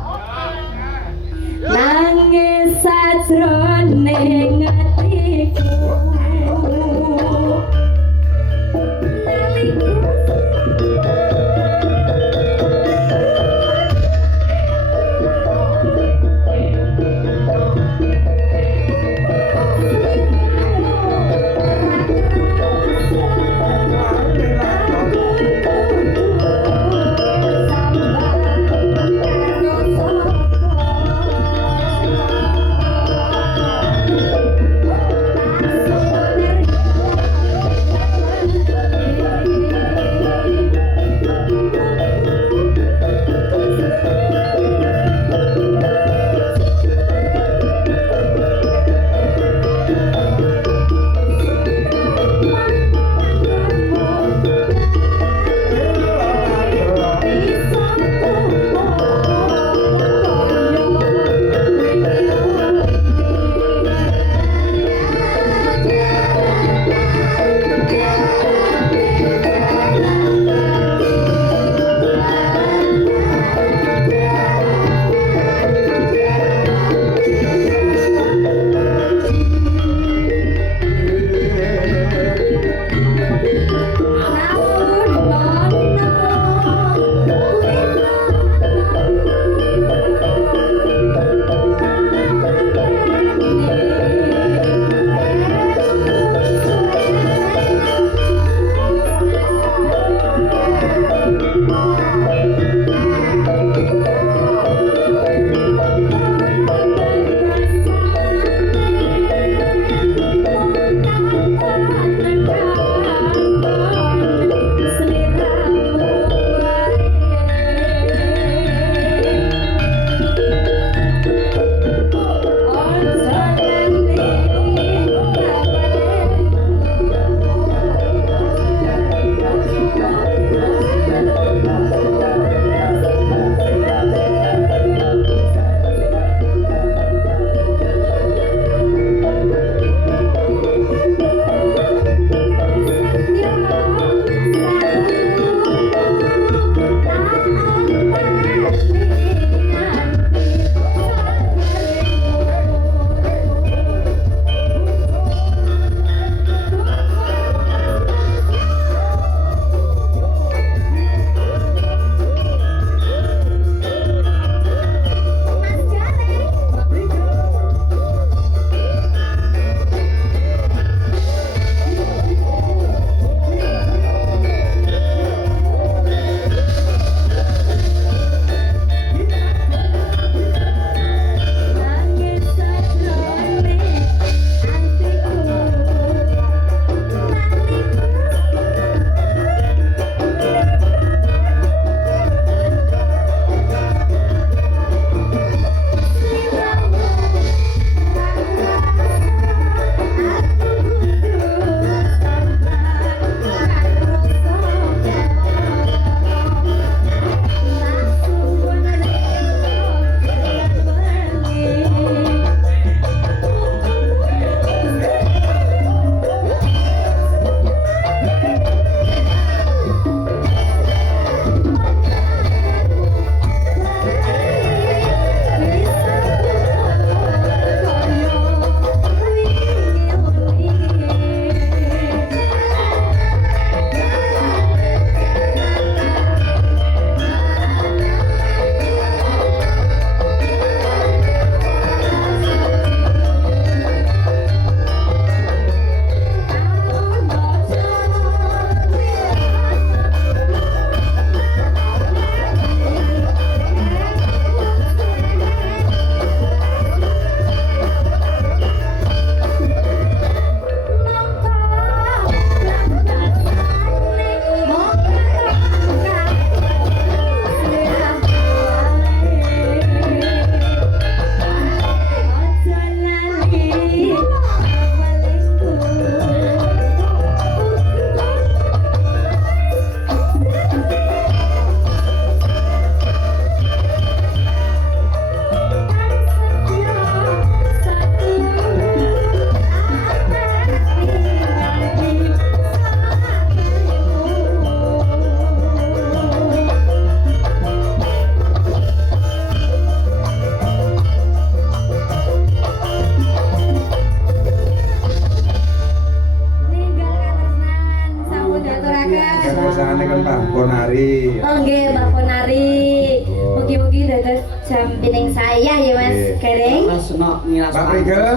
jam pining saya ya Mas Nggih. Gareng. Resno ngiras. Pak Prigel,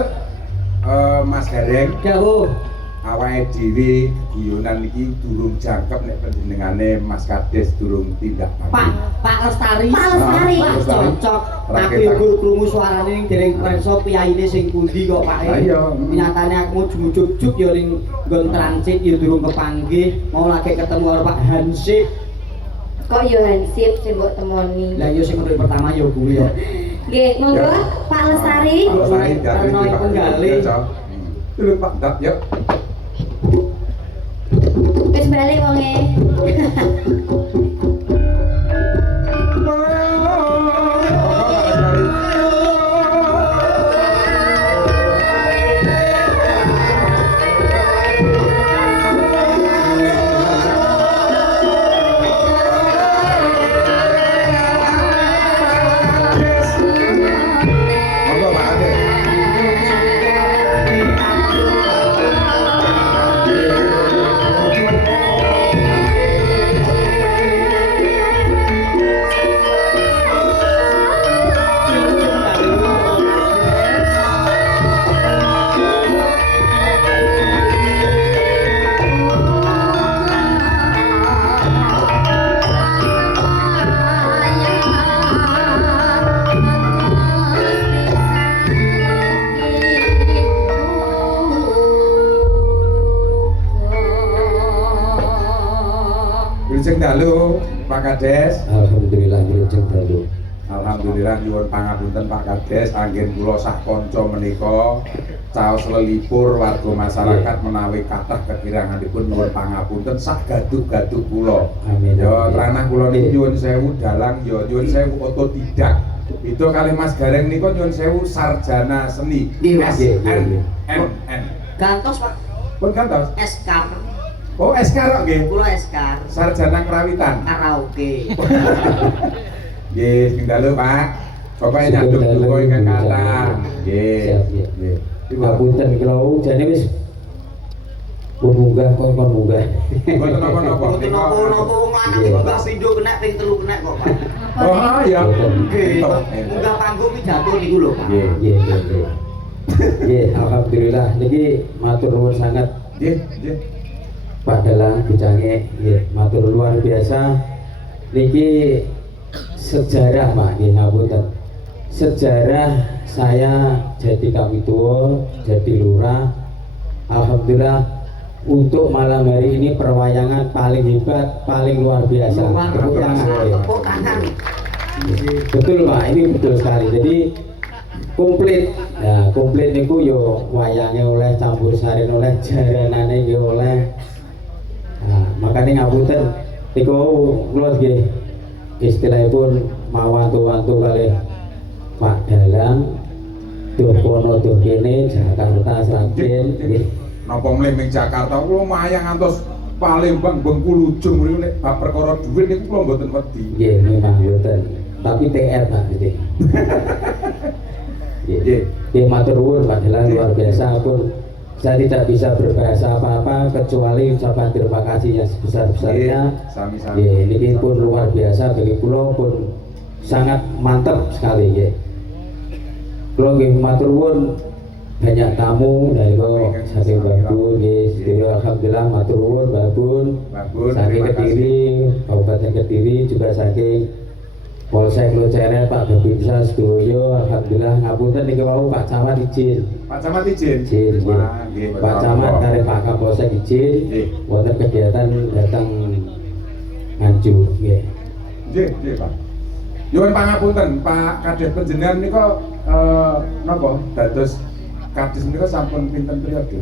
Mas Gareng, Dawuh. awake dhewe guyonan iki durung jangkep nek panjenengane Mas Kades durung tindak Pak Lestari. Pak Lestari. Wah, cocok. Tapi Raketan. ukur krungu suarane ning dereng preso piyaine sing pundi kok Pak. Lah iya. Nyatane aku juk-juk ya ning nggon transit ya durung kepanggih, mau lagi ketemu karo Pak Hansip. Kok yo hansip sing mbok temoni. Lah yo sing menurut pertama ya kuwi ya. Nggih, monggo Ya. Pak Lestari. Pak Lestari dari Karena Pak Penggali. Dulu Pak Dap yuk. Wis balik wonge. Monggo Pak Ade. Wilujeng dalu Pak Kades. Alhamdulillah wilujeng dalu. Alhamdulillah nyuwun pangapunten Pak Kades, anggen kula sak kanca menika caos lelipur warga masyarakat menawi kathah kekiranganipun nyuwun pangapunten sak gaduh-gaduh kula. Amin. Ya ranah kula niku nyuwun sewu dalang, ya nyuwun sewu otodidak. Itu kali Mas Gareng niku nyuwun sewu sarjana seni. Nggih, Mas. SNN. Gantos Pak Pun kantos. SK. Oh, SK kok nggih. Kula SK. Sarjana kerawitan. Karaoke. Nggih, sing dalu Pak. Pokoke nyandung donga ingkang kathah. Nggih. Siap, siap. Nggih. Ibu Ngapunten kalau jane wis pun munggah kok kon munggah. mboten napa-napa. Mboten napa-napa wong lanang kok gak pindho kena ping 3 kena kok Pak. Oh, iya. Nggih. Entuk. Munggah panggung pidato niku lho Pak. Nggih. Nggih, nggih, nggih. Nggih, alhamdulillah niki matur nuwun sangat Nggih, nggih. Pak Dalang bicange nggih matur luar biasa. Niki sejarah Pak nggih ngapunten. Sejarah saya jadi Kapituwo, jadi lurah. Alhamdulillah untuk malam hari ini perwayangan paling hebat, paling luar biasa. Luar Tepuk tangan, biasa, nggih. tepuk tangan. Betul Pak, ini betul sekali. Jadi komplit. Nah, komplit niku yo wayange oleh, campur sari oleh, jaranane yo oleh. Nah, makanya ngapunten niku kula nggih istilahipun mawantu-wantu kalih Pak Dalang dokono do kene Jakarta Sragen nggih. Napa mlih ning Jakarta kula mayang ngantos Palembang Bengkulu Ujung niku nek bab perkara dhuwit niku kula mboten wedi. Nggih, memang mboten. Tapi TR Pak nggih. Nggih. Nggih, matur nuwun Pak Dalang luar biasa pun saya tidak bisa berbahasa apa-apa kecuali ucapan terima kasih yang sebesar-besarnya. Sami-sami. Ya, ini pun luar biasa bagi pulau pun sangat mantap sekali ya. Pulau nggih matur nuwun banyak tamu dari kok saking Babun nggih sedaya alhamdulillah matur nuwun Babun Babun, saking terima Kediri, Kabupaten Kediri juga saking Polsek Locerel Pak Babinsa sedaya alhamdulillah ngapunten niki wau Pak Camat izin. Pak Camat izin. Izin, nggih. Wah, nggih, Pak Camat dari Pak Kapolsek izin Nggih. wonten kegiatan datang Nganjuk nggih. Nggih, nggih, Pak. Nyuwun pangapunten, Pak Kades panjenengan nika napa dados Kades menika sampun pinten periode?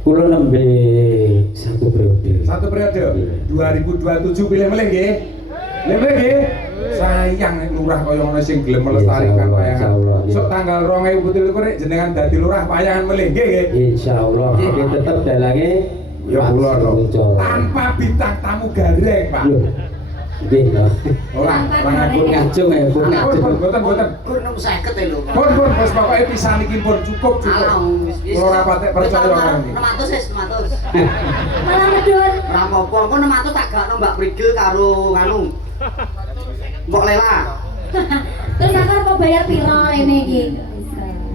Kula nembe satu periode. Satu periode. Iya. 2027 pilih melih nggih. Pilih melih nggih. Sayang nek lurah kaya ngono sing gelem melestarikan Insyaallah, wayangan. insyaallah, iya. Sok tanggal 2027 nek jenengan dadi lurah wayangan melih nggih nggih. Insyaallah nggih tetep dalange Ya kula lho. muncul. Tanpa bintang tamu gareng, Pak. Lho. Nggih lho. Ora, ora Pun ngajung ya, pun Pun, ngajung. pun, boten, boten. Kur 50 lho Pak. Pun, wis pokoke pisan iki pun cukup. Kula ora patek percaya karo iki. 600 wis 600. Malah medhun. Ora apa-apa, engko 600 tak gakno Mbak Prigel karo nganu. Mbok Lela. Terus aku mau bayar piro ini iki?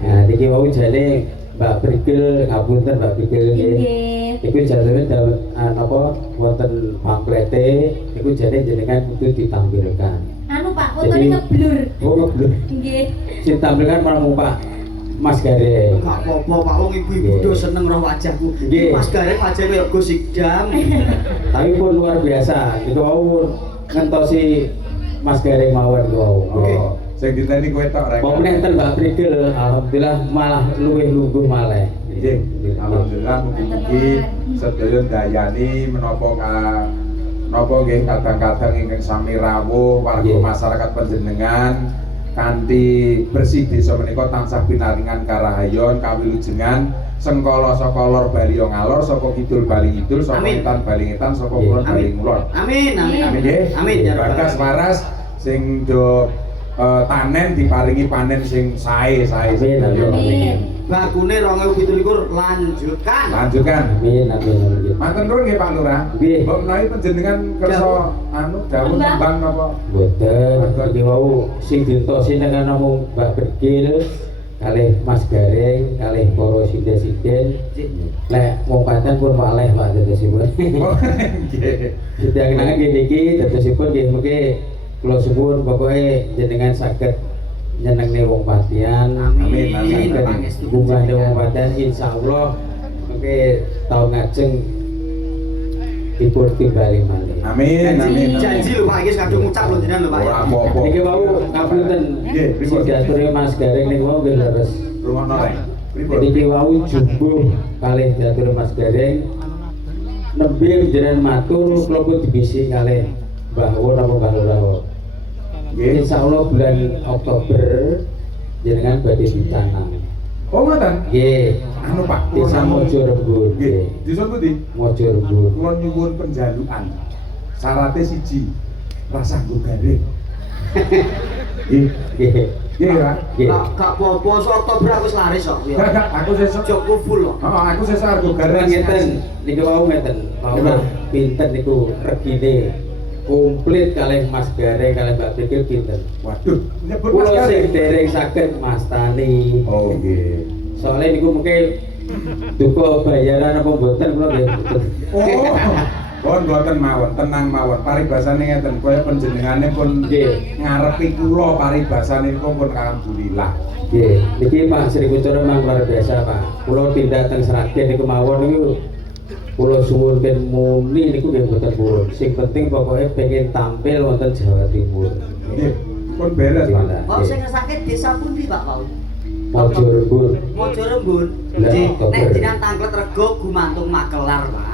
Nah, niki wau jane Mbak Brigil ngapunten Mbak Brigil nggih. Nggih. Iku jane napa wonten pamflete iku jane jenengan kudu ditampilkan. Anu Pak, fotone ngeblur. Oh, ngeblur. Nggih. Ditampilkan marang Pak Mas Gareng. Gak apa-apa Pak, wong ibu-ibu do seneng roh wajahku. Nggih. Mas Gareng wajahnya kaya Gus Ikdam. Tapi pun luar biasa. Iku wau ngentosi Mas Gareng mawon iku wau. Oh, sing diteni kowe tok rek. Mau nenten Mbak Brigil, alhamdulillah malah luwih lungguh malih. Nggih, alhamdulillah mugi-mugi sedaya dayani menapa nggih kadang-kadang ingkang sami rawuh warga Nggih. masyarakat panjenengan kanthi bersih desa menika tansah pinaringan karahayon kawilujengan sengkala saka lor bali ngalor saka kidul bali kidul saka Amin. ngetan bali ngetan saka Nggih. kulon bali Amin. ngulon. Amin, amin, amin. Nggih. Amin ya Rabbal Bagas Alamin. waras sing do tanen diparingi panen sing sae-sae. Amin, amin, amin. Bakune 2017 lanjutkan. Lanjutkan. Amin, amin, amin. Matur nuwun nggih Pak Lurah. Nggih. Mbok menawi panjenengan kersa anu dawuh Mbak. tembang napa? Boten, iki wau sing dintosi dengan namung Mbak Brigil kalih Mas Gareng, kalih para sinde-sinden. Lek wong paten pun malih Pak dadosipun. Oh, nggih. Sedaya nggih niki dadosipun nggih mugi kula suwun pokoke jenengan saged nyenengne wong patian. Amin, amin. Saged bunggahne wong patian insyaallah mugi taun ngajeng dipun timbali malih. Amin, amin. Janji lho Pak, iki kadung ngucap lho jenengan lho Pak. Ora apa-apa. Niki wau ngapunten. Nggih, pripun? Sing diaturi Mas Gareng niku wau nggih leres. Rungono rek. Pripun? Niki wau jumbuh kalih diatur Mas Gareng. Nembe jenengan matur kula pun dibisi kalih Mbah Won apa Mbah Lurah. Nggih. Insyaallah bulan Oktober jenengan badhe ditanam. Oh, ngoten. Nggih. Anu Pak, Desa Mojo Rembur. Nggih. Desa pundi? Mojo Rembur. Kula nyuwun penjalukan. Syaratnya siji. Rasa nggo garing. Nggih. Nggih. Nggih, Pak. Nggih. Gak apa-apa, so Oktober aku wis laris kok. Gak, gak, aku sesuk. Jokku full kok. Oh, aku sesuk argo garing. Ngeten, niku wau ngeten. Mawon pinten niku regine komplit kalih Mas Gareng kalih Mbak Brigil pinten. Waduh, nyebut Mas Kula sing garing. dereng saged mastani. Oh, nggih. Soalnya niku mungkin duka bayaran apa mboten kula nggih mboten. Oh, pun mboten mawon, tenang mawon. Paribasane ngeten, kaya panjenengane pun Nggih. ngarepi kula paribasane niku pun alhamdulillah. Nggih, niki Pak Sri Kuncoro memang luar biasa, Pak. Kula tindak teng Sragen niku mawon niku kula suwun ken muni niku nggih mboten purun. Sing penting pokoknya pengen tampil wonten Jawa Timur. Nggih, pun beres, Pak. Oh, sing sakit desa pundi Pak Paul? Mojo Rembur. Mojo Rembur. Lah, Nggih, Oktober. nek jenengan tanglet rego gumantung Magelar, Pak.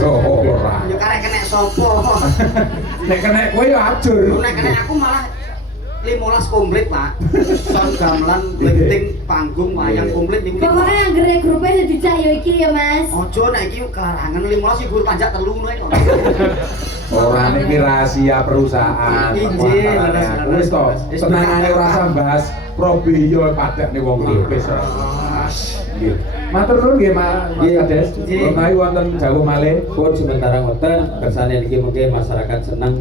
Ora. Yo karek kena sapa? Nek kena kowe yo ajur. Nek kena aku malah 15 komplit, Pak. Son gamelan, lifting, panggung, wayang komplit niku. Pokoknya yang gerak grupnya sudah dicah yo iki ya Mas. Ojo nek iki kelarangan 15 ibu panjat telu ngono kok. Ora niki rahasia perusahaan. Injil, Antarane aku. Wis to, wis tenangane ora usah bahas probiyo padakne wong lipis. Nggih. Matur nuwun nggih, Mas Kades. Nggih. Menawi wonten dawuh malih. Pun sementara ngoten kersane niki mungkin masyarakat seneng.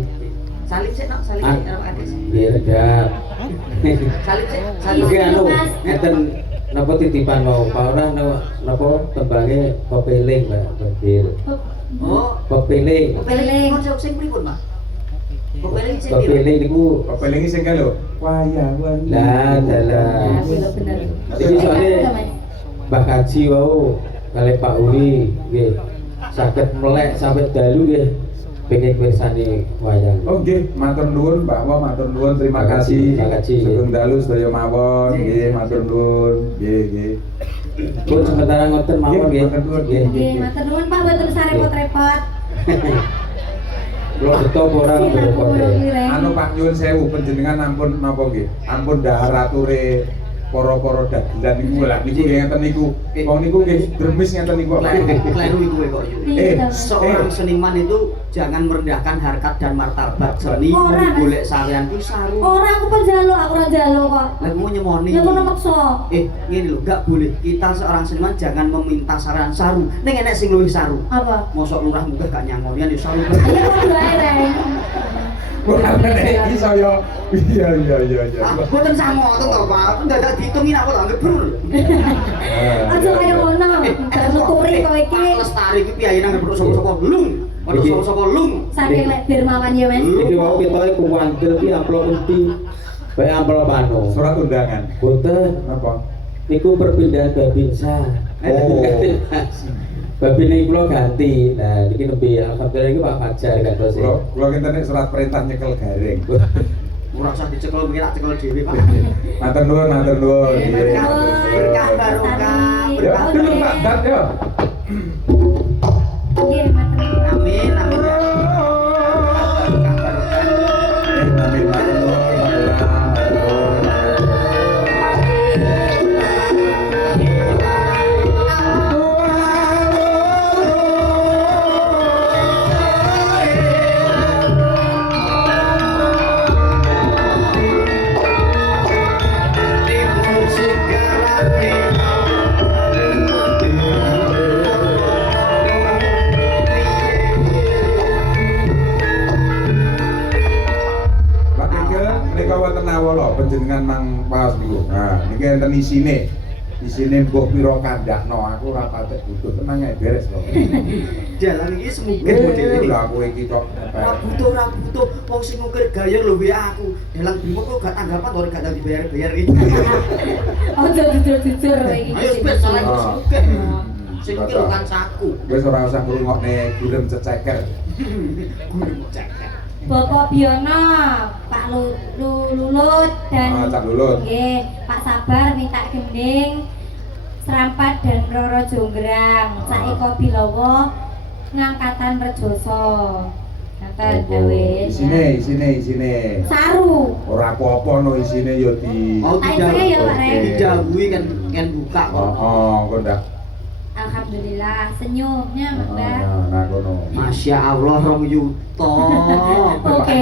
Salib sik, Nok, salib Ah. sik karo Kades. Nggih, redap. Salib sik, salib. Oke Iya, anu, Mas. ngeten napa titipan mau Pak ora napa tembange pepeling Mbak Brigil. Oh, Pepeling. kepeling konsep sing pripun, Pak? Kepeling sing piro? Pepeling niku Kepelingi sing kan lho. Wayawan. lah Ya, dalah. bener. Iki soalnya Mbak Kaji wau kalih Pak Uri nggih saged melek sampai dalu nggih pengen pirsani wayang. Oh nggih, matur nuwun Mbak Wa, matur nuwun, terima Terima kasih, kasih. terima kasih. Sugeng dalu sedaya mawon, nggih, matur nuwun. Nggih, nggih. Pun sementara ngoten mawon nggih. Matur nuwun. Nggih. Nggih, matur nuwun Pak mboten usah repot-repot. Kula beto ora repot. Anu Pak nyuwun sewu panjenengan ampun napa nggih? Ampun dahar ature para-para dagelan niku lha niku nggih ngeten niku. Wong niku nggih gremis ngeten niku. Kleru iku kok. Eh, Seorang seniman itu jangan merendahkan harkat dan martabat seni, Ora, Mas. golek sawean ku saru. Ora aku pun jalo, aku ora jalo kok. Lek mau nyemoni. Ya kono maksa. Ngene lho, enggak boleh. Kita seorang seniman jangan meminta saran saru. Ning enek sing luwih saru. Apa? Mosok lurah munggah gak nyangonian ya saru. Ayo kok wae, Reng. Ora nek iki saya iya. Mboten sangoten to, Pak. Dadak diitungi apa lho ngebrul. Aja kaya ngono. Gak nuturi kok iki. Lestari iki piye nang ngebrul sapa-sapa lung. Padha sapa-sapa lung. Saking lek dermawan ya, Mas. Iki wau kita iku wandel ki amplop endi? Bae amplop anu. Surat undangan. Boten. Apa? Niku perpindahan Babinsa. Oh. Babi ini kula ganti. Nah, niki nembe alhamdulillah iki Pak Fajar kados e. Kula kinten nek surat perintah nyekel garing. Ora usah dicekel mikir tak cekel dhewe, Pak. Matur nuwun, matur nuwun. Berkah barokah. Ya, dulu Pak, dat ya. Nggih, matur nuwun. Amin, amin ya. Berkah barokah. Amin, matur nuwun. Panjenengan nang paus niku. Nah, niki enten isine. Isine mbok pira kandakno, aku ora patek butuh. Tenang ae beres kok. Dalan iki semugih modele. Lah kowe iki tok. Ora butuh wong sing ngukir gaya lho wae aku. Dalang bimo kok gak tanggapan ora gak tau dibayar-bayar iki. Ojo jujur-jujur kowe iki. Ayo wis salah iki semugih. Sing iki lho kan saku. Wis ora usah ngrungokne gurem ceceker. Gurem ceker. Bapak Biono, Pak Lulut dan Cak Lulut. Nggih, Pak Sabar minta gending, Serampat dan Roro Jonggrang, Cak Eko Bilowo, ngangkatan Rejoso. Ngaten gawe. Isine. Saru. Ora apa-apa no isine ya di. Mau Ayo ya, Pak Rek. didhawuhi kan buka kok. Kok ndak. Alhamdulillah senyumnya Mbak. Nah, kono. Masya Allah 2 yuta. Oke.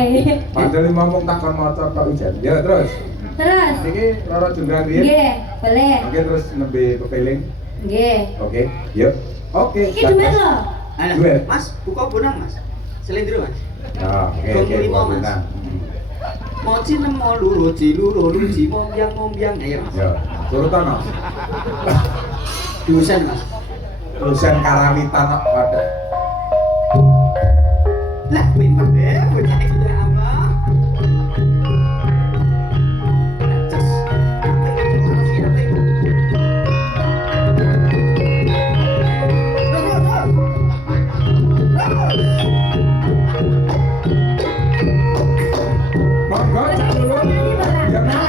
Padahal ngomong tak kon maca tok ujan. Ya terus. Terus. Iki Roro Jonggrang riyen. Nggih, boleh. Oke terus nembe kepeling. Nggih. Oke. Yuk. Oke. Iki duit loh. Ayo, Duit. Mas, buka bonang, Mas. Selendro, Mas. Ya, oke. Lima, Mas. Nah. Moci nemo luru ji mombyang ayo, Mas. Ya, turutan no. Dosen, Mas. Dosen karawitan kok pada. Lah, pinter deh, bocah iki ya Allah. Cus. Monggo cak dulu. Ya, Mas.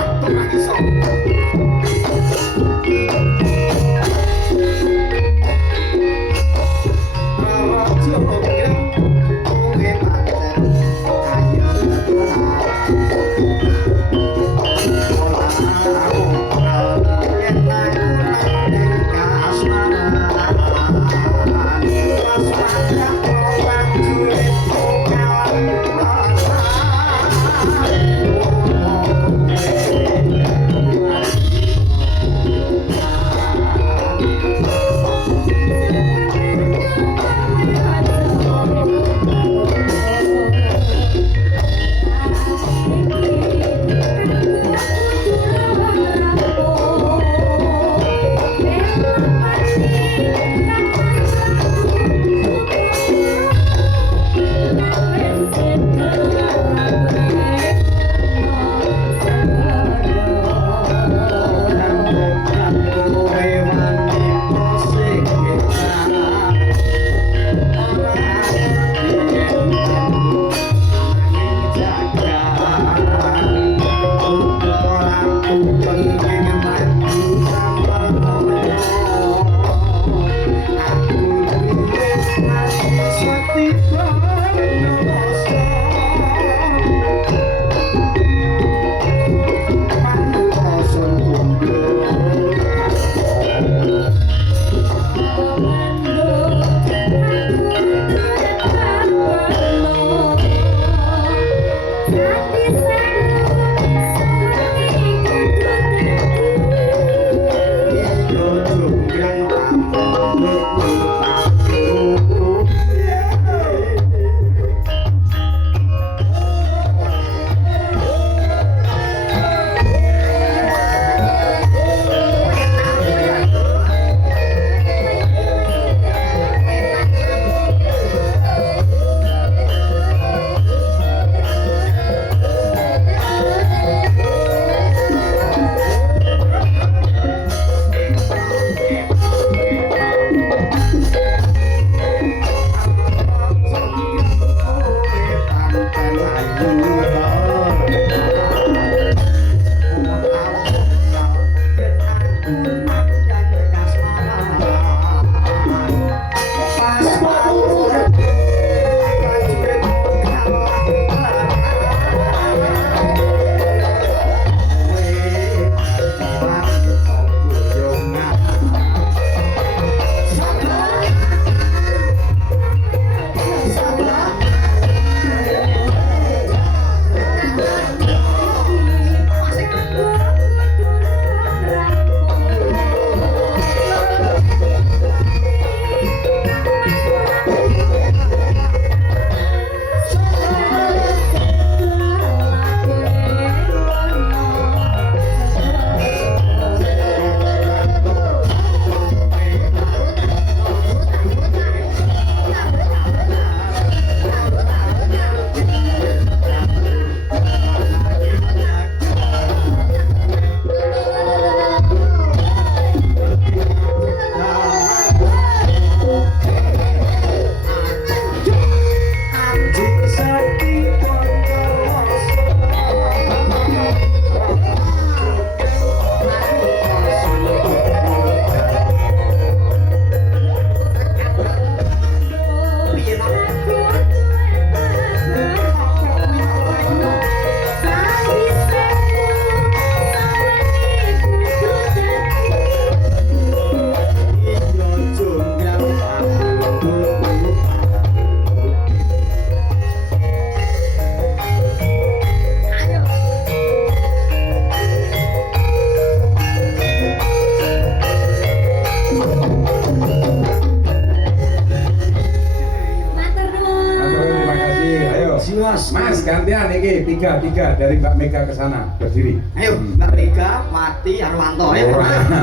tiga dari Mbak Mega ke sana berdiri. Ayo, Mbak Mega, Wati, Arwanto ya.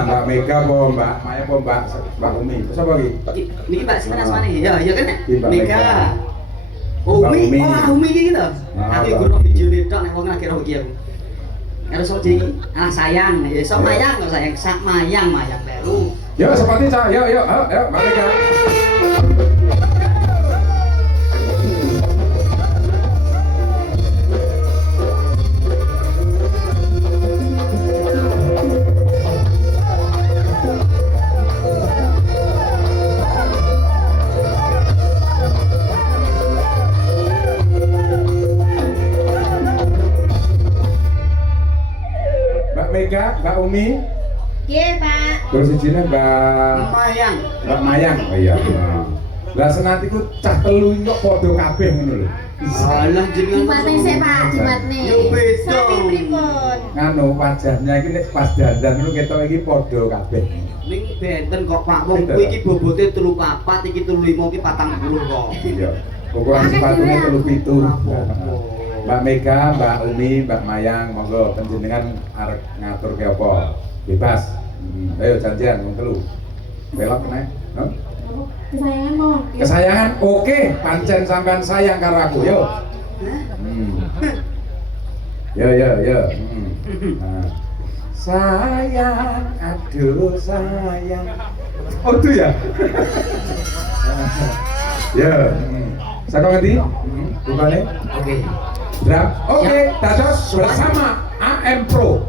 Mbak Mega po Mbak Maya po Mbak Umi. Terus apa lagi? Niki Mbak Simana Asmani. Ya, ya kan? Iya, Mbak Mega. Umi, Umi. Umi iki lho. Ah, Aku Mbak guru video tok nek wong lagi ro iki aku. Harus di anak sayang, ya sok Iya. mayang kok sayang, sak mayang baru. Yuk seperti Cak, yuk Mbak Mega. Mbak Mega, Mbak Umi, Iya, Pak. terus izinnya Mayang. Mbak Mayang. Oh iya. Lah senati ku cah telu iki kok padha kabeh ngono lho. Alah jenengan. Jumatnya sih, Pak. Jumatnya. Yo, beda. Sami pripun? Nganu wajahnya iki nek pas dandan lu ketok iki padha kabeh. Ning benten kok Pak wong Beda. kuwi iki bobote 3,4 iki 3,5 iki 40 kok. Iya. Ukuran sepatunya 37. Mbak Mega, Mbak Umi, Mbak Mayang, monggo panjenengan arep ngatur ke apa? Bebas. Ayo janjian wong telu. Belok nek. No? Kesayangan mau. Kesayangan oke, pancen sampean sayang karo aku, yo. Yo. Nah. Sayang, aduh sayang. Oh itu ya. Ya. Saka ngendi? Bukannya? Oke. Drum. Oke, Ya. dados bersama AM Pro.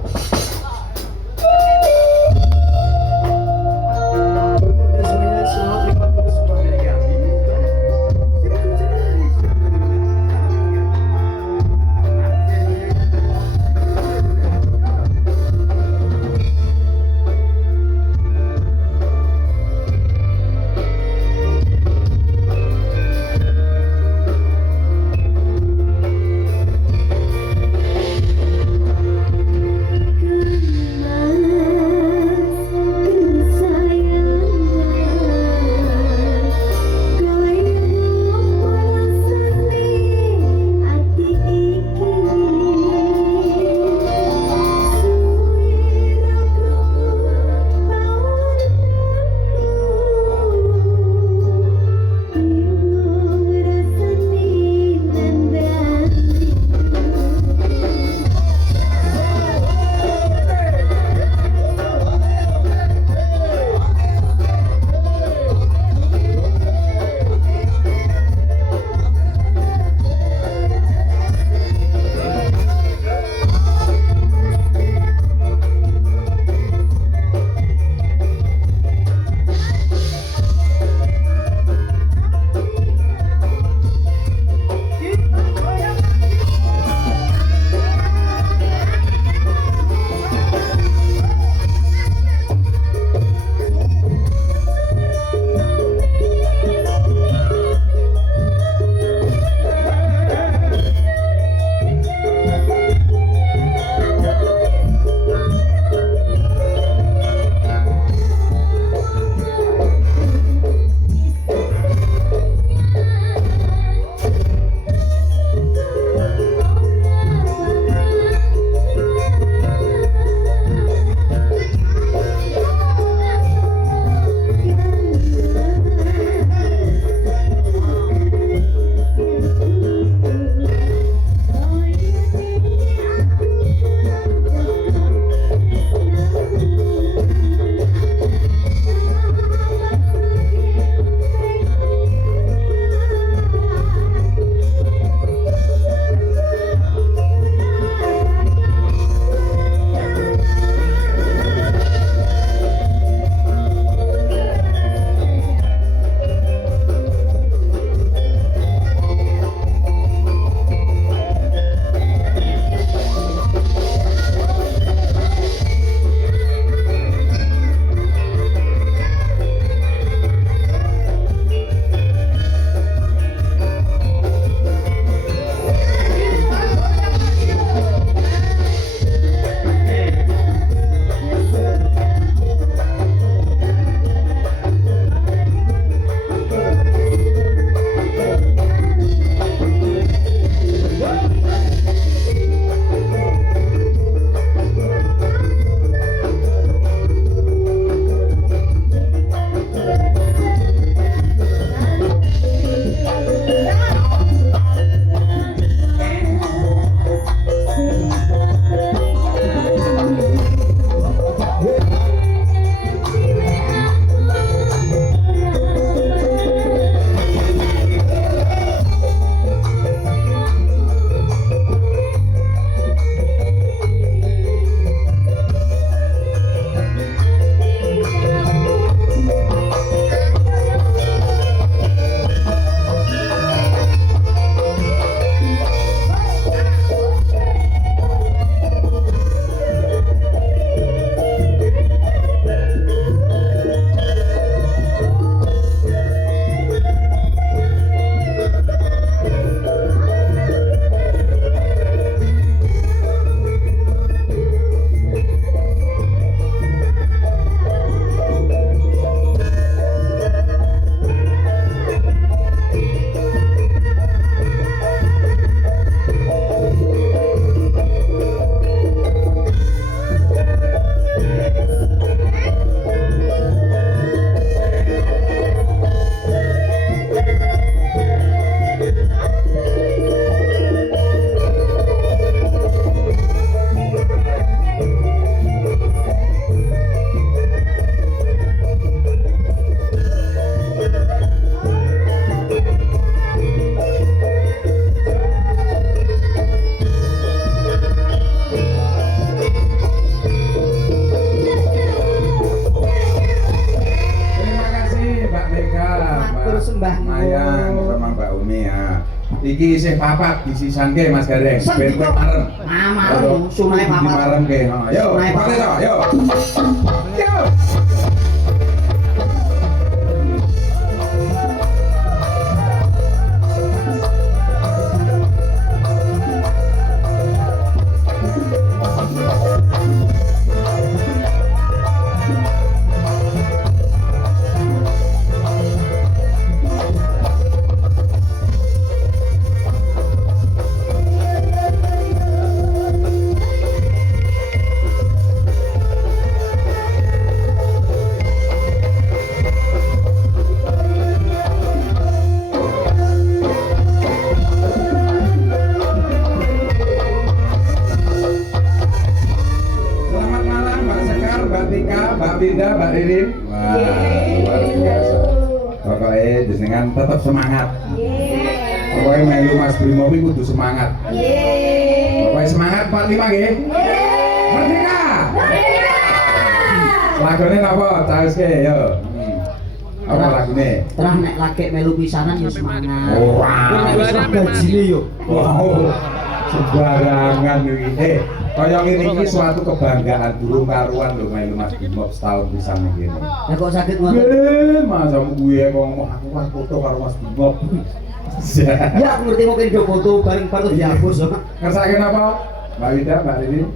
iki isih papat disisanke Mas Gareng ben kowe marem. Ah, marem, sunai papat. Maremke. Yo, Sunai pale papat. to, yo. Yo. Selamat malam Mbak Sekar, Mbak Tika, Mbak Binda, Mbak Ririn. Wah, luar biasa. Pokoknya jenengan tetap semangat. Pokoknya melu Mas Bimo kuwi kudu semangat. Pokoknya semangat 45 nggih. Merdeka. Lagune napa? Caoske yo. Apa lagune? Terah nek lagi melu pisanan ya semangat. Ora. Nek wis gajine yo. Wow. Sembarangan iki. Kaya ngene iki suatu kebanggaan durung karuan lho melu Mas Bimo setahun pisan ngene. Lah kok sakit ngoten? Weh, masa gue ngomong aku kan foto karo Mas Bimo. Ya aku ngerti mungkin do foto bareng-bareng dihapus. Ngersake apa? Mbak Wida, Mbak Ririn?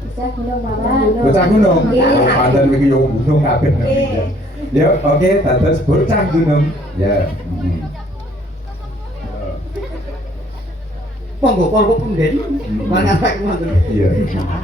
Bisa gunung Bapak. Bocah gunung. Iya. Padahal iki yo gunung kabeh. Ya, oke, dados bocah gunung. Ya. Monggo kok punden. Mangarek ngoten. Iya. Biar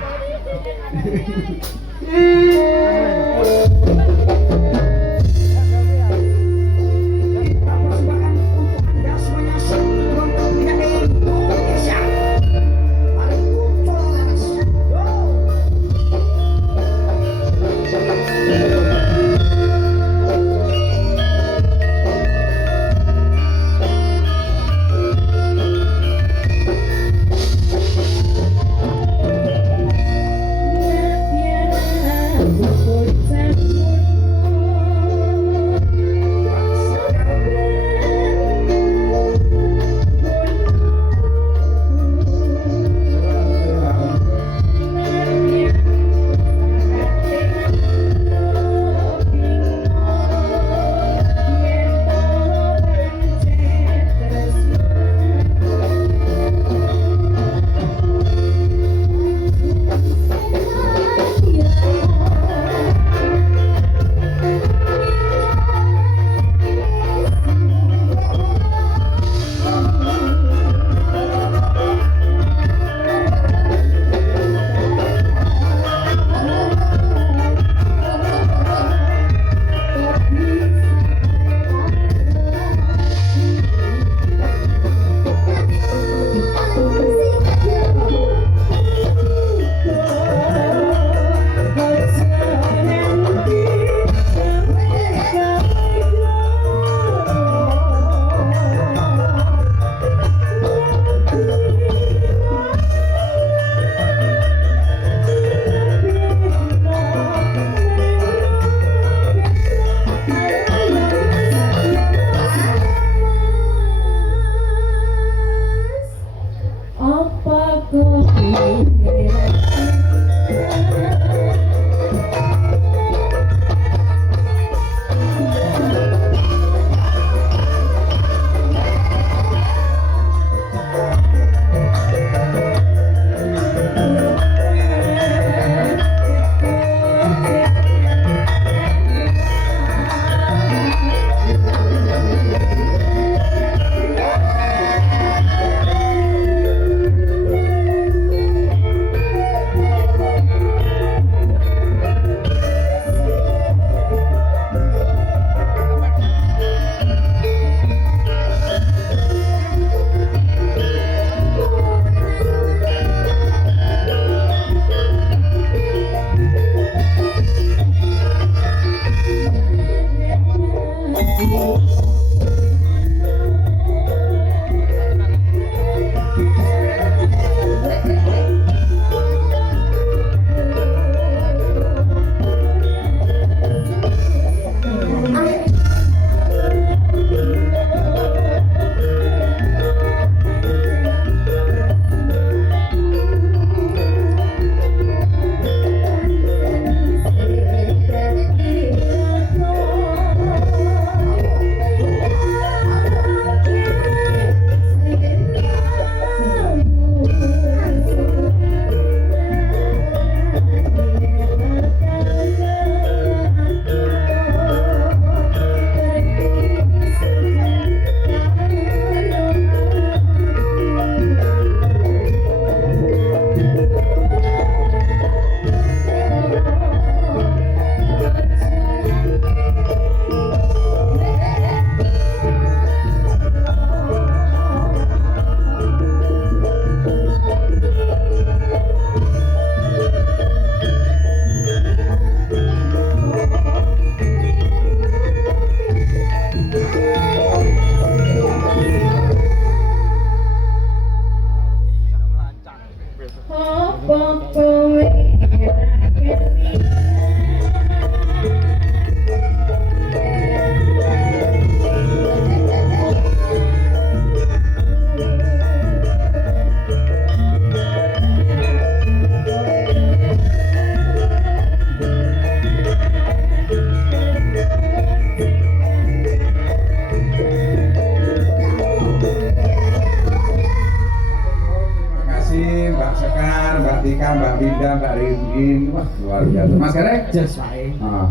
Eka, Mbak Winda, Mbak Rinrin, wah luar biasa. Mas Gareng? Jas wae. Ah.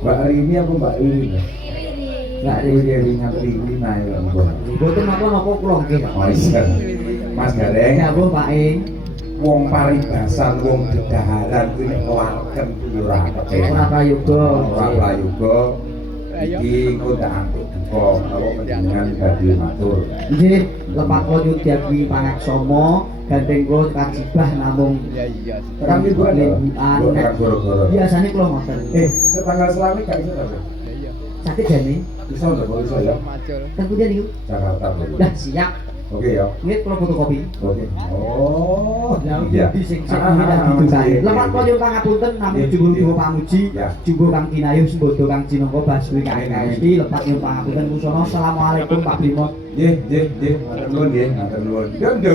Mbak Rini apa Mbak Rini? Mbak Rini ingat Rini ayo. Boten napa-napa kula nggih. Oh iya. Mas Gareng, Dawuh Pak Ing. wong paribasan, wong dedaharan kuwi nek kewarken kuwi ora kepenak. Ora prayoga. Ora prayoga. Iki engko tak antuk duka karo panjenengan badhe matur. Nggih, lepat kula nyudyaki pangaksama gandeng kula kajibah namung Kami buat lembukan. goro-goro. Biasane kula ngoten. Setanggal selami gak iso ta? Sakit jane. Iso ndak kok iso ya? Kan punya niku. Jakarta. Bro. Dah siap. Oke ya. Nggih kula fotokopi. Oke. Oh, Lah iya. di sing didukake. Lepat kula nyuwun pangapunten namung jumbo pamuji, Ya. jumbo Kang Kinayuh sembodo Kang Cinangka Baswi KMST lepat nyuwun pangapunten kusana. Assalamualaikum Pak Bimo. Nggih, nggih, nggih. Matur nuwun nggih, matur nuwun. Yo,